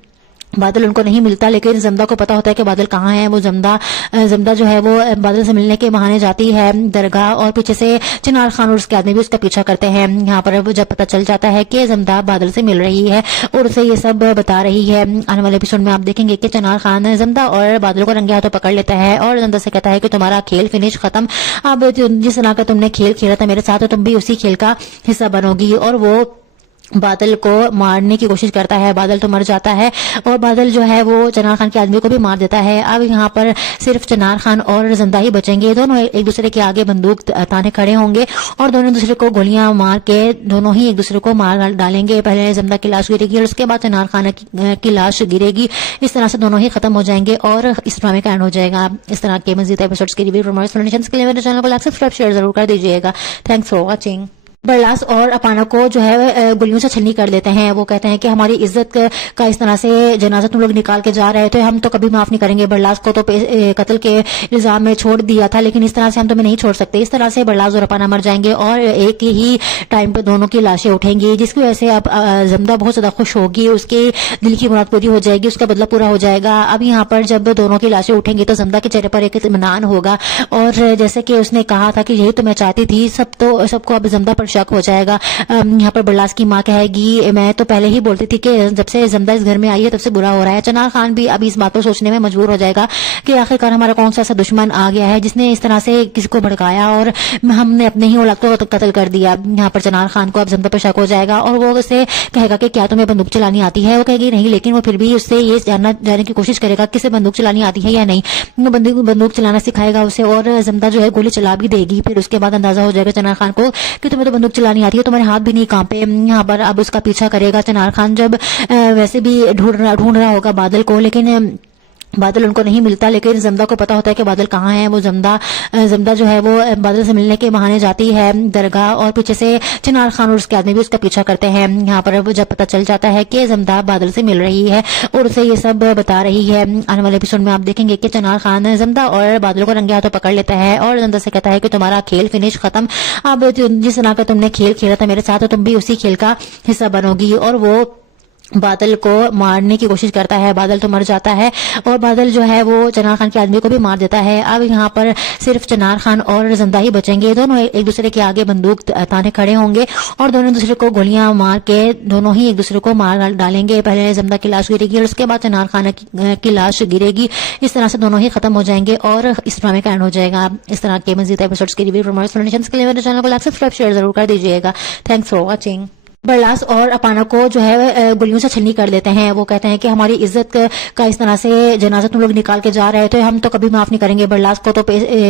बादल उनको नहीं मिलता, लेकिन जमदा को पता होता है कि बादल कहाँ है। वो जमदा जो है वो बादल से मिलने के बहाने जाती है दरगाह, और पीछे से चिनार खान और उसके आदमी भी उसका पीछा करते हैं। यहाँ पर जब पता चल जाता है कि जमदा बादल से मिल रही है और उसे ये सब बता रही है, आने वाले एपिसोड में आप देखेंगे कि चिनार खान जमदा और बादल को रंगे हाथों पकड़ लेता है और जमदा से कहता है कि तुम्हारा खेल फिनिश खत्म, अब जिस तरह का तुमने खेल खेला था मेरे साथ, तो तुम भी उसी खेल का हिस्सा बनोगी। और वो बादल को मारने की कोशिश करता है। बादल तो मर जाता है और बादल जो है वो चिनार खान के आदमी को भी मार देता है। अब यहाँ पर सिर्फ चिनार खान और जमदा ही बचेंगे। दोनों एक दूसरे के आगे बंदूक ताने खड़े होंगे और दोनों दूसरे को गोलियां मार के दोनों ही एक दूसरे को मार डालेंगे। पहले जमदा की लाश गिरेगी और उसके बाद चिनार खान की लाश गिरेगी। इस तरह से दोनों ही खत्म हो जाएंगे और इस ड्रामे का एंड हो जाएगा। इस तरह के मजीद एपिसोड्स के रिव्यू के लिए मेरे चैनल को लाइक सब्सक्राइब शेयर जरूर कर दीजिएगा। Thanks for watching. बरलास और अपाना को जो है गोलियों से छलनी कर देते हैं। वो कहते हैं कि हमारी इज्जत का इस तरह से जनाजा तुम लोग निकाल के जा रहे थे, हम तो कभी माफ नहीं करेंगे। बरलास को तो कत्ल के इल्जाम में छोड़ दिया था, लेकिन इस तरह से हम तुम्हें नहीं छोड़ सकते। इस तरह से बरलास और अपाना मर जाएंगे और एक ही टाइम पे दोनों की लाशें उठेंगी, जिसकी वजह से अब जमदा बहुत ज्यादा खुश होगी, उसके दिल की मुराद पूरी हो जाएगी, उसका बदला पूरा हो जाएगा। अब यहाँ पर जब दोनों की लाशें उठेंगी तो जमदा के चेहरे पर एक इत्मीनान होगा और जैसे कि उसने कहा था कि यही तो मैं चाहती थी, सबको अब जमदा पर शक हो जाएगा। यहाँ पर बरलास की माँ कहेगी मैं तो पहले ही बोलती थी कि जब से जमदा इस घर में आई है तब से बुरा हो रहा है। चिनार खान भी अभी इस बात को सोचने में मजबूर हो जाएगा कि आखिरकार हमारा कौन सा ऐसा दुश्मन आ गया है जिसने इस तरह से किसी को भड़काया और हमने अपने ही औलाद को कत्ल कर दिया। यहाँ पर चिनार खान को अब जमदा पर शक हो जाएगा और वो उसे कहेगा कि क्या तुम्हें बंदूक चलानी आती है। वो कहेगी नहीं, लेकिन वो फिर भी उससे ये जानने की कोशिश करेगा किसे बंदूक चलानी आती है या नहीं। वो बंदूक चलाना सिखाएगा उसे और जमदा जो है गोली चला भी देगी। फिर उसके बाद अंदाजा हो जाएगा चिनार खान को कि तुम्हें तो बंदूक चलानी आती है, तुम्हारे हाथ भी नहीं कांपे। यहाँ पर अब उसका पीछा करेगा चिनार खान, जब वैसे भी ढूंढ रहा होगा बादल को, लेकिन बादल उनको नहीं मिलता। लेकिन जमदा को पता होता है कि बादल कहाँ है। वो जमदा जो है वो बादल से मिलने के बहाने जाती है दरगाह और पीछे से चिनार खान और उसके आदमी भी उसका पीछा करते हैं। यहाँ पर जब पता चल जाता है कि जमदा बादल से मिल रही है और उसे ये सब बता रही है, आने वाले एपिसोड में आप देखेंगे कि चिनार खान जमदा और बादल को रंगे हाथों पकड़ लेता है और जमदा से कहता है कि तुम्हारा खेल फिनिश खत्म, अब जिस तरह का तुमने खेल खेला था मेरे साथ, तो तुम भी उसी खेल का हिस्सा बनोगी। और वो बादल को मारने की कोशिश करता है। बादल तो मर जाता है और बादल जो है वो चिनार खान के आदमी को भी मार देता है। अब यहाँ पर सिर्फ चिनार खान और जमदा ही बचेंगे। दोनों एक दूसरे के आगे बंदूक ताने खड़े होंगे और दोनों दूसरे को गोलियां मार के दोनों ही एक दूसरे को मार डालेंगे। पहले जमदा की लाश गिरेगी और उसके बाद चिनार खान की लाश गिरेगी। इस तरह से दोनों ही खत्म हो जाएंगे और इस ड्रामे का एंड हो जाएगा। इस तरह के मजीद एपिसोड्स के रिव्यू के लिए मेरे चैनल को लाइक सब्सक्राइब शेयर जरूर कर दीजिएगा। Thanks for watching. बरलास और अपाना को जो है गोलियों से छलनी कर देते हैं। वो कहते हैं कि हमारी इज्जत का इस तरह से जनाजा तुम लोग निकाल के जा रहे थे, हम तो कभी माफ नहीं करेंगे। बरलास को तो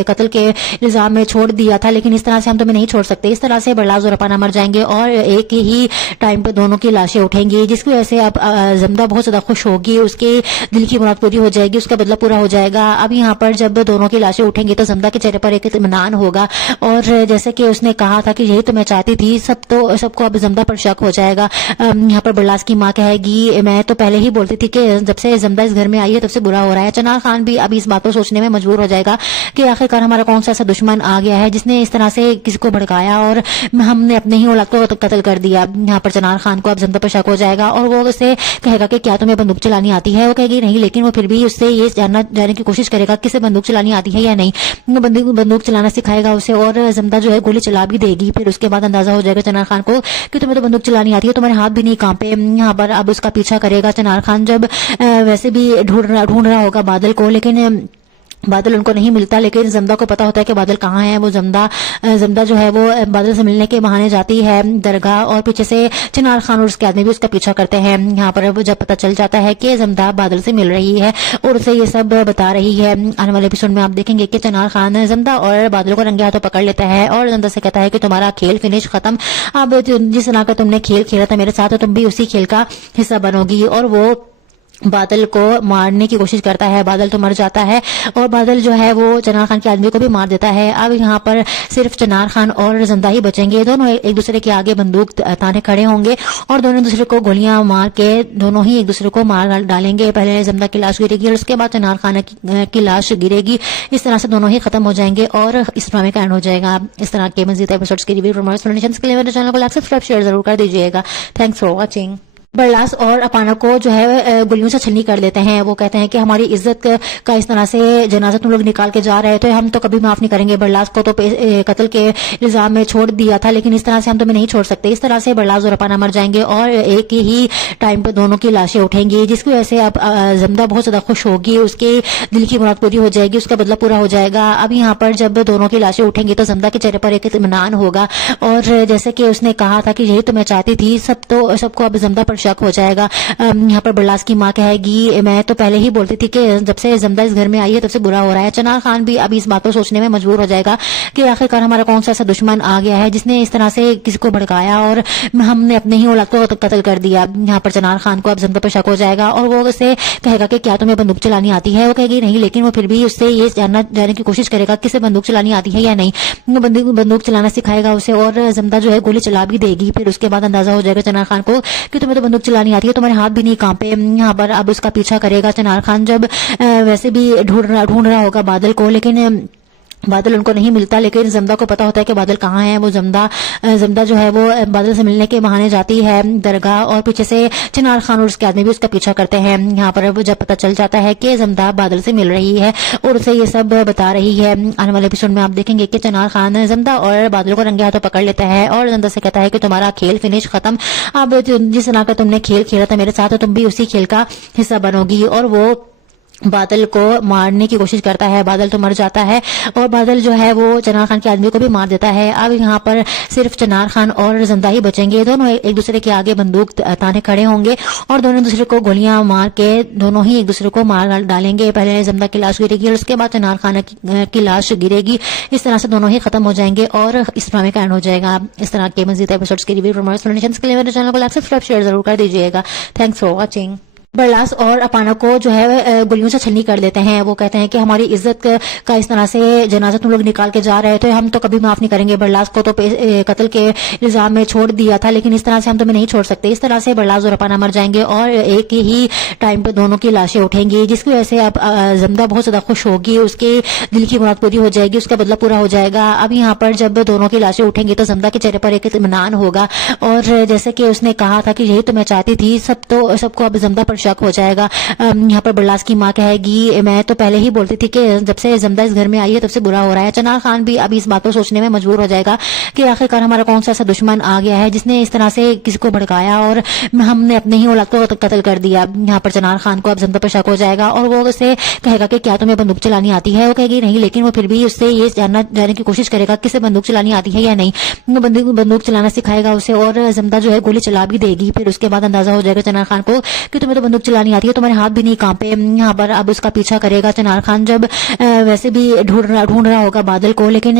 कत्ल के इल्जाम में छोड़ दिया था, लेकिन इस तरह से हम तुम्हें नहीं छोड़ सकते। इस तरह से बरलास और अपाना मर जाएंगे और एक ही टाइम पे दोनों की लाशें उठेंगी, जिसकी वजह से अब जमदा बहुत ज्यादा खुश होगी, उसके दिल की मुराद पूरी हो जाएगी, उसका बदला पूरा हो जाएगा। अब यहाँ पर जब दोनों की लाशें उठेंगी तो जमदा के चेहरे पर एक इत्मीनान होगा और जैसे कि उसने कहा था कि यही तो मैं चाहती थी, सबको अब जमदा पर शक हो जाएगा। यहाँ पर बरलास की माँ कहेगी मैं तो पहले ही बोलती थी कि जब से जमदा इस घर में आई है तब से बुरा हो रहा है। चिनार खान भी अभी इस बात को सोचने में मजबूर हो जाएगा कि आखिरकार हमारा कौन सा ऐसा दुश्मन आ गया है जिसने इस तरह से किसी को भड़काया और हमने अपने ही औलाद को कत्ल कर दिया। यहाँ पर चिनार खान को अब जमदा पर शक हो जाएगा और वो उसे कहेगा कि क्या तुम्हें बंदूक चलानी आती है। वो कहेगी नहीं, लेकिन वो फिर भी उससे ये जानने की कोशिश करेगा किसे बंदूक चलानी आती है या नहीं। वो बंदूक चलाना सिखाएगा उसे और जमदा जो है गोली चला भी देगी। फिर उसके बाद अंदाजा हो जाएगा चिनार खान को कि तुम्हें तो बंदूक चलानी आती है, तुम्हारे हाथ भी नहीं कांपे। यहाँ पर अब उसका पीछा करेगा चिनार खान, जब वैसे भी ढूंढ रहा होगा बादल को, लेकिन बादल उनको नहीं मिलता। लेकिन जमदा को पता होता है कि बादल कहाँ है। वो जमदा जो है वो बादल से मिलने के बहाने जाती है दरगाह और पीछे से चिनार खान और उसके आदमी भी उसका पीछा करते हैं। यहाँ पर जब पता चल जाता है कि जमदा बादल से मिल रही है और उसे ये सब बता रही है, आने वाले एपिसोड में आप देखेंगे कि चिनार खान जमदा और बादल को रंगे हाथों पकड़ लेता है और जमदा से कहता है कि तुम्हारा खेल फिनिश खत्म, अब जिस तरह का तुमने खेल खेला था मेरे साथ, तो तुम भी उसी खेल का हिस्सा बनोगी। और वो बादल को मारने की कोशिश करता है। बादल तो मर जाता है और बादल जो है वो चिनार खान के आदमी को भी मार देता है। अब यहाँ पर सिर्फ चिनार खान और जमदा ही बचेंगे। दोनों एक दूसरे के आगे बंदूक ताने खड़े होंगे और दोनों दूसरे को गोलियां मार के दोनों ही एक दूसरे को मार डालेंगे। पहले जमदा की लाश गिरेगी और उसके बाद चिनार खान की लाश गिरेगी। इस तरह से दोनों ही खत्म हो जाएंगे और इस ड्रामे का एंड हो जाएगा। इस तरह के मजीद एपिसोड्स के रिव्यू के लिए मेरे चैनल को लाइक सब्सक्राइब शेयर जरूर कर दीजिएगा। Thanks for watching. برلاس اور اپانا کو جو ہے گلیوں سے چھلنی کر دیتے ہیں. وہ کہتے ہیں کہ ہماری عزت کا اس طرح سے جنازہ تم لوگ نکال کے جا رہے تھے, ہم تو کبھی معاف نہیں کریں گے. برلاس کو تو قتل کے الزام میں چھوڑ دیا تھا, لیکن اس طرح سے ہم تمہیں نہیں چھوڑ سکتے. اس طرح سے برلاس اور اپانا مر جائیں گے اور ایک ہی ٹائم پہ دونوں کی لاشیں اٹھیں گی, جس کی وجہ سے اب زمدہ بہت زیادہ خوش ہوگی. اس کے دل کی مراد پوری ہو جائے گی, اس کا بدلہ پورا ہو جائے گا. اب یہاں پر جب دونوں کی لاشیں اٹھیں گی تو زمدہ کے چہرے پر ایک اطمینان ہوگا, اور جیسے کہ اس نے کہا تھا کہ یہی تو میں چاہتی تھی, سب کو اب زمدہ پر شک ہو جائے گا. یہاں پر برلاس کی ماں کہے گی میں تو پہلے ہی بولتی تھی کہ جب سے زمدہ اس گھر میں آئی ہے تب سے برا ہو رہا ہے. چنار خان بھی اب اس بات کو سوچنے میں مجبور ہو جائے گا کہ آخرکار ہمارا کون سا ایسا دشمن آ گیا ہے جس نے اس طرح سے کسی کو بھڑکایا اور ہم نے اپنے ہی اولاد کو قتل کر دیا. یہاں پر چنار خان کو اب زمدہ پر شک ہو جائے گا, اور وہ اسے کہے گا کہ کیا تمہیں بندوق چلانی آتی ہے. وہ کہے گی نہیں, لیکن وہ پھر بھی اس سے یہ جاننے کی کوشش کرے گا کہ اسے بندوق چلانی آتی ہے یا نہیں. وہ بندوق چلانا سکھائے گا اسے, اور زمدہ جو ہے گولی چلا بھی دے گی. پھر اس کے بعد اندازہ ہو جائے گا چنار خان کو کہ تمہیں تو بندوق چلانی آتی ہے, تمہارے ہاتھ بھی نہیں کانپے. یہاں پر اب اس کا پیچھا کرے گا چنار خان. جب ویسے بھی ڈھونڈ رہا ہوگا بادل کو, لیکن بادل ان کو نہیں ملتا. لیکن زمدہ کو پتا ہوتا ہے کہ بادل کہاں ہے. وہ زمدہ جو ہے وہ بادل سے ملنے کے بہانے جاتی ہے درگاہ, اور پیچھے سے چنار خان اور اس کے آدمی بھی اس کا پیچھا کرتے ہیں. یہاں پر جب پتا چل جاتا ہے کہ زمدہ بادل سے مل رہی ہے اور اسے یہ سب بتا رہی ہے, آنے والے ایپیسوڈ میں آپ دیکھیں گے کہ چنار خان زمدہ اور بادل کو رنگے ہاتھوں پکڑ لیتا ہے اور زمدہ سے کہتا ہے کہ تمہارا کھیل فنش ختم. اب جس طرح کا تم نے کھیل کھیلا تھا میرے ساتھ, تم بھی اسی کھیل کا حصہ بنو گی. اور وہ بادل کو مارنے کی کوشش کرتا ہے. بادل تو مر جاتا ہے, اور بادل جو ہے وہ چنار خان کے آدمی کو بھی مار دیتا ہے. اب یہاں پر صرف چنار خان اور زمدہ ہی بچیں گے. دونوں ایک دوسرے کے آگے بندوق تانے کھڑے ہوں گے, اور دونوں دوسرے کو گولیاں مار کے دونوں ہی ایک دوسرے کو مار ڈالیں گے. پہلے زمدہ کی لاش گرے گی اور اس کے بعد چنار خان کی لاش گرے گی. اس طرح سے دونوں ہی ختم ہو جائیں گے اور اس ڈرامے کا اینڈ ہو جائے گا. اس طرح کے مزید ایپیسوڈز کے ریویو کے لیے میرے چینل کو لائک سبسکرائب شیئر ضرور کر دیجیے گا. Thanks for watching. برلاس اور اپانا کو جو ہے گلیوں سے چھلنی کر دیتے ہیں. وہ کہتے ہیں کہ ہماری عزت کا اس طرح سے جنازہ تم لوگ نکال کے جا رہے تھے, ہم تو کبھی معاف نہیں کریں گے. برلاس کو تو قتل کے الزام میں چھوڑ دیا تھا, لیکن اس طرح سے ہم تمہیں نہیں چھوڑ سکتے. اس طرح سے برلاس اور اپانا مر جائیں گے اور ایک ہی ٹائم پہ دونوں کی لاشیں اٹھیں گی, جس کی وجہ سے اب زمدہ بہت زیادہ خوش ہوگی. اس کے دل کی مراد پوری ہو جائے گی, اس کا بدلہ پورا ہو جائے گا. اب یہاں پر جب دونوں کی لاشیں اٹھیں گی تو زمدہ کے چہرے پر ایک اطمینان ہوگا, اور جیسے کہ اس نے کہا تھا کہ یہی تو میں چاہتی تھی, سب کو اب زمدہ پر شک ہو جائے گا. یہاں پر برلاس کی ماں کہے گی میں تو پہلے ہی بولتی تھی کہ جب سے زمدہ اس گھر میں آئی ہے تب سے برا ہو رہا ہے. چنار خان بھی اب اس بات کو سوچنے میں مجبور ہو جائے گا کہ آخرکار ہمارا کون سا ایسا دشمن آ گیا ہے جس نے اس طرح سے کسی کو بھڑکایا اور ہم نے اپنے ہی اولاد کو قتل کر دیا. یہاں پر چنار خان کو اب زمدہ پر شک ہو جائے گا, اور وہ اسے کہے گا کہ کیا تمہیں بندوق چلانی آتی ہے. وہ کہے گی نہیں, لیکن وہ پھر بھی اس سے یہ جاننے کی کوشش کرے گا کہ اسے بندوق چلانی آتی ہے یا نہیں. وہ بندوق چلانا سکھائے گا اسے, اور زمدہ جو ہے گولی چلا بھی دے گی. پھر اس کے بعد اندازہ ہو جائے گا چنار خان کو کہ تمہیں تو بندوق چلانی آتی ہے, تمہارے ہاتھ بھی نہیں کانپے. یہاں پر اب اس کا پیچھا کرے گا چنار خان. جب ویسے بھی ڈھونڈ رہا ہوگا بادل کو, لیکن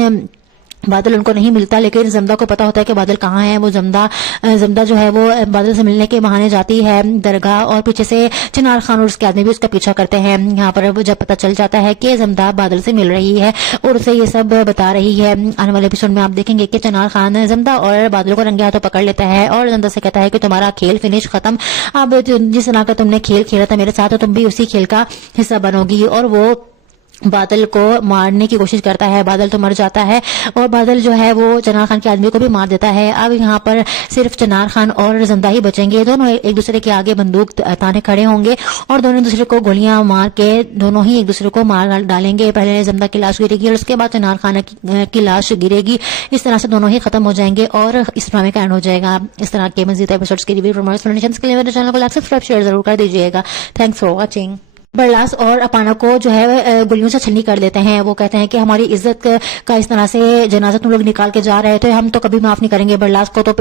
بادل ان کو نہیں ملتا. لیکن زمدہ کو پتا ہوتا ہے کہ بادل کہاں ہے. وہ زمدہ جو ہے وہ بادل سے ملنے کے بہانے جاتی ہے درگاہ, اور پیچھے سے چنار خان اور اس کے آدمی بھی اس کا پیچھا کرتے ہیں. یہاں پر جب پتا چل جاتا ہے کہ زمدہ بادل سے مل رہی ہے اور اسے یہ سب بتا رہی ہے, آنے والے ایپیسوڈ میں آپ دیکھیں گے کہ چنار خان زمدہ اور بادل کو رنگے ہاتھوں پکڑ لیتا ہے اور زمدہ سے کہتا ہے کہ تمہارا کھیل فنش ختم. اب جس طرح کا تم نے کھیل کھیلا تھا میرے ساتھ, تم بھی اسی کھیل کا حصہ بنو گی. اور وہ بادل کو مارنے کی کوشش کرتا ہے. بادل تو مر جاتا ہے, اور بادل جو ہے وہ چنار خان کے آدمی کو بھی مار دیتا ہے. اب یہاں پر صرف چنار خان اور زمدہ ہی بچیں گے. دونوں ایک دوسرے کے آگے بندوق تانے کھڑے ہوں گے, اور دونوں دوسرے کو گولیاں مار کے دونوں ہی ایک دوسرے کو مار ڈالیں گے. پہلے زمدہ کی لاش گرے گی اور اس کے بعد چنار خان کی لاش گرے گی. اس طرح سے دونوں ہی ختم ہو جائیں گے اور اس ڈرامے کا اینڈ ہو جائے گا. اس طرح کے مزید ایپیسوڈز کے ریویو کے لیے میرے چینل کو لائک سبسکرائب شیئر ضرور کر دیجیے گا. Thanks for watching. برلاس اور اپانا کو جو ہے گلیوں سے چھلنی کر دیتے ہیں. وہ کہتے ہیں کہ ہماری عزت کا اس طرح سے جنازہ تم لوگ نکال کے جا رہے تھے, ہم تو کبھی معاف نہیں کریں گے. برلاس کو تو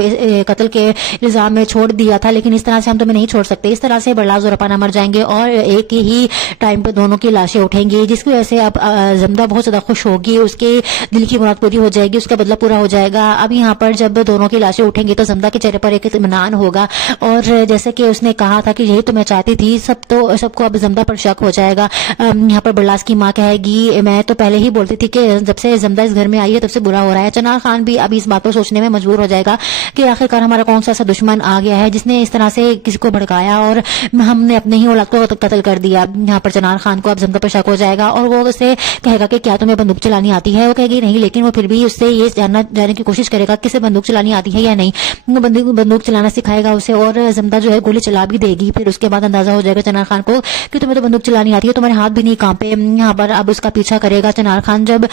قتل کے الزام میں چھوڑ دیا تھا, لیکن اس طرح سے ہم تمہیں نہیں چھوڑ سکتے. اس طرح سے برلاس اور اپانا مر جائیں گے اور ایک ہی ٹائم پہ دونوں کی لاشیں اٹھیں گی, جس کی وجہ سے اب زمدہ بہت زیادہ خوش ہوگی. اس کے دل کی مراد پوری ہو جائے گی, اس کا بدلہ پورا ہو جائے گا. اب یہاں پر جب دونوں کی لاشیں اٹھیں گی تو زمدہ کے چہرے پر ایک اطمینان ہوگا, اور جیسے کہ اس نے کہا تھا کہ یہی تو میں چاہتی تھی, سب کو اب زمدہ پر شک ہو جائے گا. یہاں پر برلاس کی ماں کہے گی میں تو پہلے ہی بولتی تھی کہ جب سے زمدہ اس گھر میں آئی ہے تب سے برا ہو رہا ہے. چنار خان بھی ابھی اس بات کو سوچنے میں مجبور ہو جائے گا کہ آخرکار ہمارا کون سا ایسا دشمن آ گیا ہے جس نے اس طرح سے کسی کو بھڑکایا اور ہم نے اپنے ہی اولاد کو قتل کر دیا. یہاں پر چنار خان کو اب زمدہ پر شک ہو جائے گا اور وہ اسے کہے گا کہ کیا تمہیں بندوق چلانی آتی ہے. وہ کہے گی نہیں, لیکن وہ پھر بھی اس سے یہ جاننے کی کوشش کرے گا کہ اسے بندوق چلانی آتی ہے یا نہیں. وہ بندوق چلانا سکھائے گا اسے اور زمدہ جو ہے گولی چلا بھی دے گی. پھر اس کے بعد اندازہ ہو جائے گا چنار خان کو کہ تمہیں تو بندوق چلانی آتی ہے, تمہارے ہاتھ بھی نہیں کانپے. یہاں پر اب اس کا پیچھا کرے گا چنار خان. جب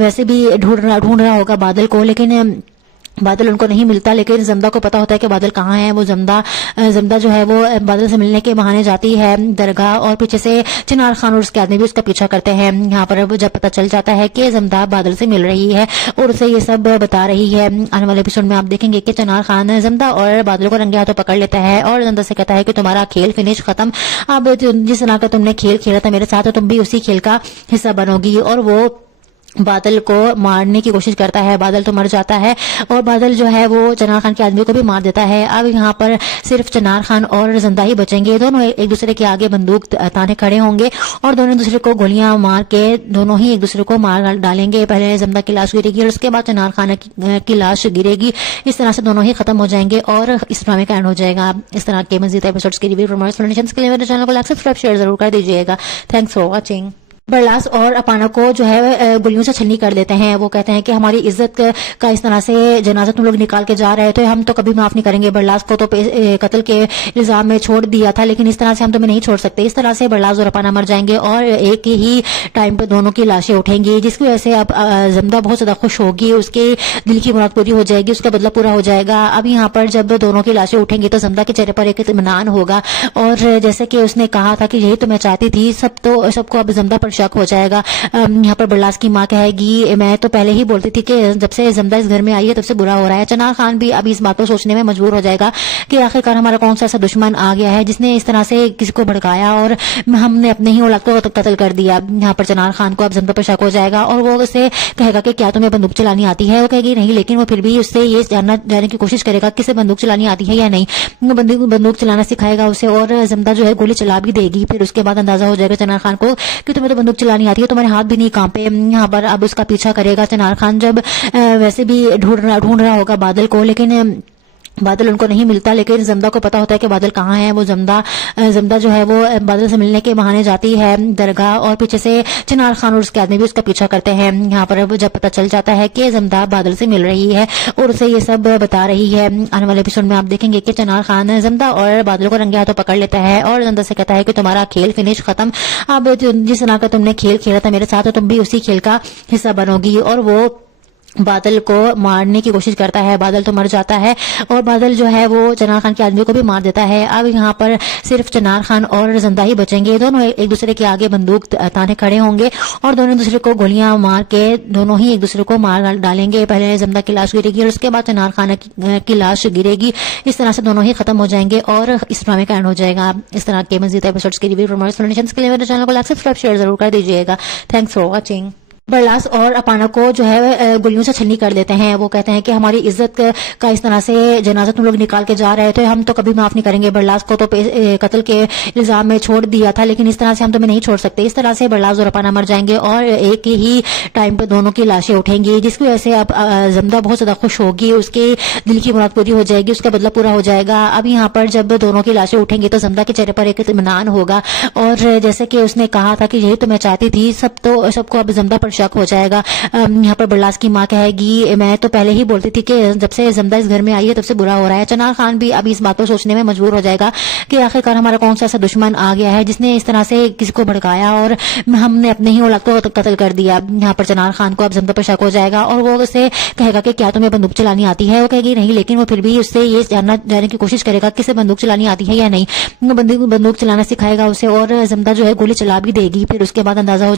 ویسے بھی ڈھونڈ رہا ہوگا بادل کو, لیکن بادل ان کو نہیں ملتا. لیکن زمدہ کو پتا ہوتا ہے کہ بادل کہاں ہے. وہ زمدہ جو ہے وہ بادل سے ملنے کے بہانے جاتی ہے درگاہ, اور پیچھے سے چنار خان اور اس کے آدمی بھی اس کا پیچھا کرتے ہیں. یہاں پر جب پتا چل جاتا ہے کہ زمدہ بادل سے مل رہی ہے اور اسے یہ سب بتا رہی ہے, آنے والے ایپیسوڈ میں آپ دیکھیں گے کہ چنار خان زمدہ اور بادل کو رنگے ہاتھوں پکڑ لیتا ہے اور زمدہ سے کہتا ہے کہ تمہارا کھیل فنش ختم. اب جس طرح کا تم نے کھیل کھیلا تھا میرے ساتھ, تو تم بھی اسی کھیل کا حصہ بنو گی. اور وہ بادل کو مارنے کی کوشش کرتا ہے. بادل تو مر جاتا ہے اور بادل جو ہے وہ چنار خان کے آدمی کو بھی مار دیتا ہے. اب یہاں پر صرف چنار خان اور زندہ ہی بچیں گے. دونوں ایک دوسرے کے آگے بندوق تانے کھڑے ہوں گے اور دونوں دوسرے کو گولیاں مار کے دونوں ہی ایک دوسرے کو مار ڈالیں گے. پہلے زندہ کی لاش گرے گی اور اس کے بعد چنار خان کی لاش گرے گی. اس طرح سے دونوں ہی ختم ہو جائیں گے اور اس ڈرامے کا اینڈ ہو جائے گا. اس طرح کے مزید ایپیسوڈز کے ریویو کے لیے میرے چینل کو لائک سبسکرائب شیئر ضرور کر دیجیے گا. Thanks for watching. برلاس اور اپانا کو جو ہے گولیوں سے چھلنی کر دیتے ہیں. وہ کہتے ہیں کہ ہماری عزت کا اس طرح سے جنازہ تم لوگ نکال کے جا رہے تھے, ہم تو کبھی معاف نہیں کریں گے. برلاس کو تو قتل کے الزام میں چھوڑ دیا تھا, لیکن اس طرح سے ہم تمہیں نہیں چھوڑ سکتے. اس طرح سے برلاس اور اپانا مر جائیں گے اور ایک ہی ٹائم پہ دونوں کی لاشیں اٹھیں گی, جس کی وجہ سے اب زمدہ بہت زیادہ خوش ہوگی. اس کے دل کی مراد پوری ہو جائے گی, اس کا بدلہ پورا ہو جائے گا. اب یہاں پر جب دونوں کی لاشیں اٹھیں گی تو زمدہ کے چہرے پر ایک اطمینان ہوگا, اور جیسے کہ اس نے کہا تھا کہ یہی تو میں چاہتی تھی, سب کو اب زمدہ پر شک ہو جائے گا. یہاں پر برلاس کی ماں کہے گی میں تو پہلے ہی بولتی تھی کہ جب سے زمدہ اس گھر میں آئی ہے تب سے برا ہو رہا ہے. چنار خان بھی ابھی اس بات کو سوچنے میں مجبور ہو جائے گا کہ آخرکار ہمارا کون سا ایسا دشمن آ گیا ہے جس نے اس طرح سے کسی کو بھڑکایا اور ہم نے اپنے ہی اولاد کو قتل کر دیا. یہاں پر چنار خان کو اب زمدہ پر شک ہو جائے گا اور وہ اسے کہے گا کہ کیا تمہیں بندوق چلانی آتی ہے. وہ کہے گی نہیں, لیکن وہ پھر بھی اس سے یہ جاننے کی کوشش کرے گا کہ اسے بندوق چلانی آتی ہے یا نہیں. وہ بندوق چلانا سکھائے گا اسے اور زمدہ جو ہے گولی چلا بھی دے گی. پھر اس کے بعد اندازہ ہو جائے گا چنار خان کو کہ تمہیں تو بندوق چلانی آتی ہے, تمہارے ہاتھ بھی نہیں کانپے. یہاں پر اب اس کا پیچھا کرے گا چنار خان. جب ویسے بھی ڈھونڈ رہا ہوگا بادل کو, لیکن بادل ان کو نہیں ملتا. لیکن زمدہ کو پتا ہوتا ہے کہ بادل کہاں ہے. وہ زمدہ جو ہے وہ بادل سے ملنے کے بہانے جاتی ہے درگاہ, اور پیچھے سے چنار خان اور اس کے آدمی بھی اس کا پیچھا کرتے ہیں. یہاں پر جب پتا چل جاتا ہے کہ زمدہ بادل سے مل رہی ہے اور اسے یہ سب بتا رہی ہے, آنے والے ایپیسوڈ میں آپ دیکھیں گے کہ چنار خان زمدہ اور بادل کو رنگے ہاتھوں پکڑ لیتا ہے اور زمدہ سے کہتا ہے کہ تمہارا کھیل فنش ختم. اب جس طرح کا تم نے کھیل کھیلا تھا میرے ساتھ, تو تم بھی اسی کھیل کا حصہ بنو گی. اور وہ بادل کو مارنے کی کوشش کرتا ہے. بادل تو مر جاتا ہے اور بادل جو ہے وہ چنار خان کے آدمی کو بھی مار دیتا ہے. اب یہاں پر صرف چنار خان اور زندہ ہی بچیں گے. دونوں ایک دوسرے کے آگے بندوق تانے کھڑے ہوں گے اور دونوں دوسرے کو گولیاں مار کے دونوں ہی ایک دوسرے کو مار ڈالیں گے. پہلے زمدہ کی لاش گرے گی اور اس کے بعد چنار خان کی لاش گرے گی. اس طرح سے دونوں ہی ختم ہو جائیں گے اور اس ڈرامے کا اینڈ ہو جائے گا. اس طرح کے مزید ایپیسوڈز کے ریویو کے لیے میرے چینل کو لائک سبسکرائب شیئر ضرور کر دیجیے گا. Thanks for watching. برلاس اور اپانا کو جو ہے گولیوں سے چھلنی کر دیتے ہیں. وہ کہتے ہیں کہ ہماری عزت کا اس طرح سے جنازہ تم لوگ نکال کے جا رہے تھے, ہم تو کبھی معاف نہیں کریں گے. برلاس کو تو قتل کے الزام میں چھوڑ دیا تھا, لیکن اس طرح سے ہم تمہیں نہیں چھوڑ سکتے. اس طرح سے برلاس اور اپانا مر جائیں گے اور ایک ہی ٹائم پہ دونوں کی لاشیں اٹھیں گی, جس کی وجہ سے اب زمدہ بہت زیادہ خوش ہوگی. اس کے دل کی مراد پوری ہو جائے گی, اس کا بدلہ پورا ہو جائے گا. اب یہاں پر جب دونوں کی لاشیں اٹھیں گی تو زمدہ کے چہرے پر ایک اطمینان ہوگا, اور جیسے کہ اس نے کہا تھا کہ یہی تو میں چاہتی تھی, سب کو اب زمدہ پر شک ہو جائے گا. یہاں پر برلاس کی ماں کہے گی میں تو پہلے ہی بولتی تھی کہ جب سے زمدہ اس گھر میں آئی ہے تب سے برا ہو رہا ہے. چنار خان بھی ابھی اس بات کو سوچنے میں مجبور ہو جائے گا کہ آخرکار ہمارا کون سا ایسا دشمن آ گیا ہے جس نے اس طرح سے کسی کو بھڑکایا اور ہم نے اپنے ہی اولاد کو قتل کر دیا. یہاں پر چنار خان کو اب زمدہ پر شک ہو جائے گا اور وہ اسے کہے گا کہ کیا تمہیں بندوق چلانی آتی ہے. وہ کہے گی نہیں, لیکن وہ پھر بھی اس سے یہ جاننے کی کوشش کرے گا کہ اسے بندوق چلانی آتی ہے یا نہیں. وہ بندوق چلانا سکھائے گا اسے اور زمدہ جو ہے گولی چلا بھی دے گی. پھر اس کے بعد اندازہ ہو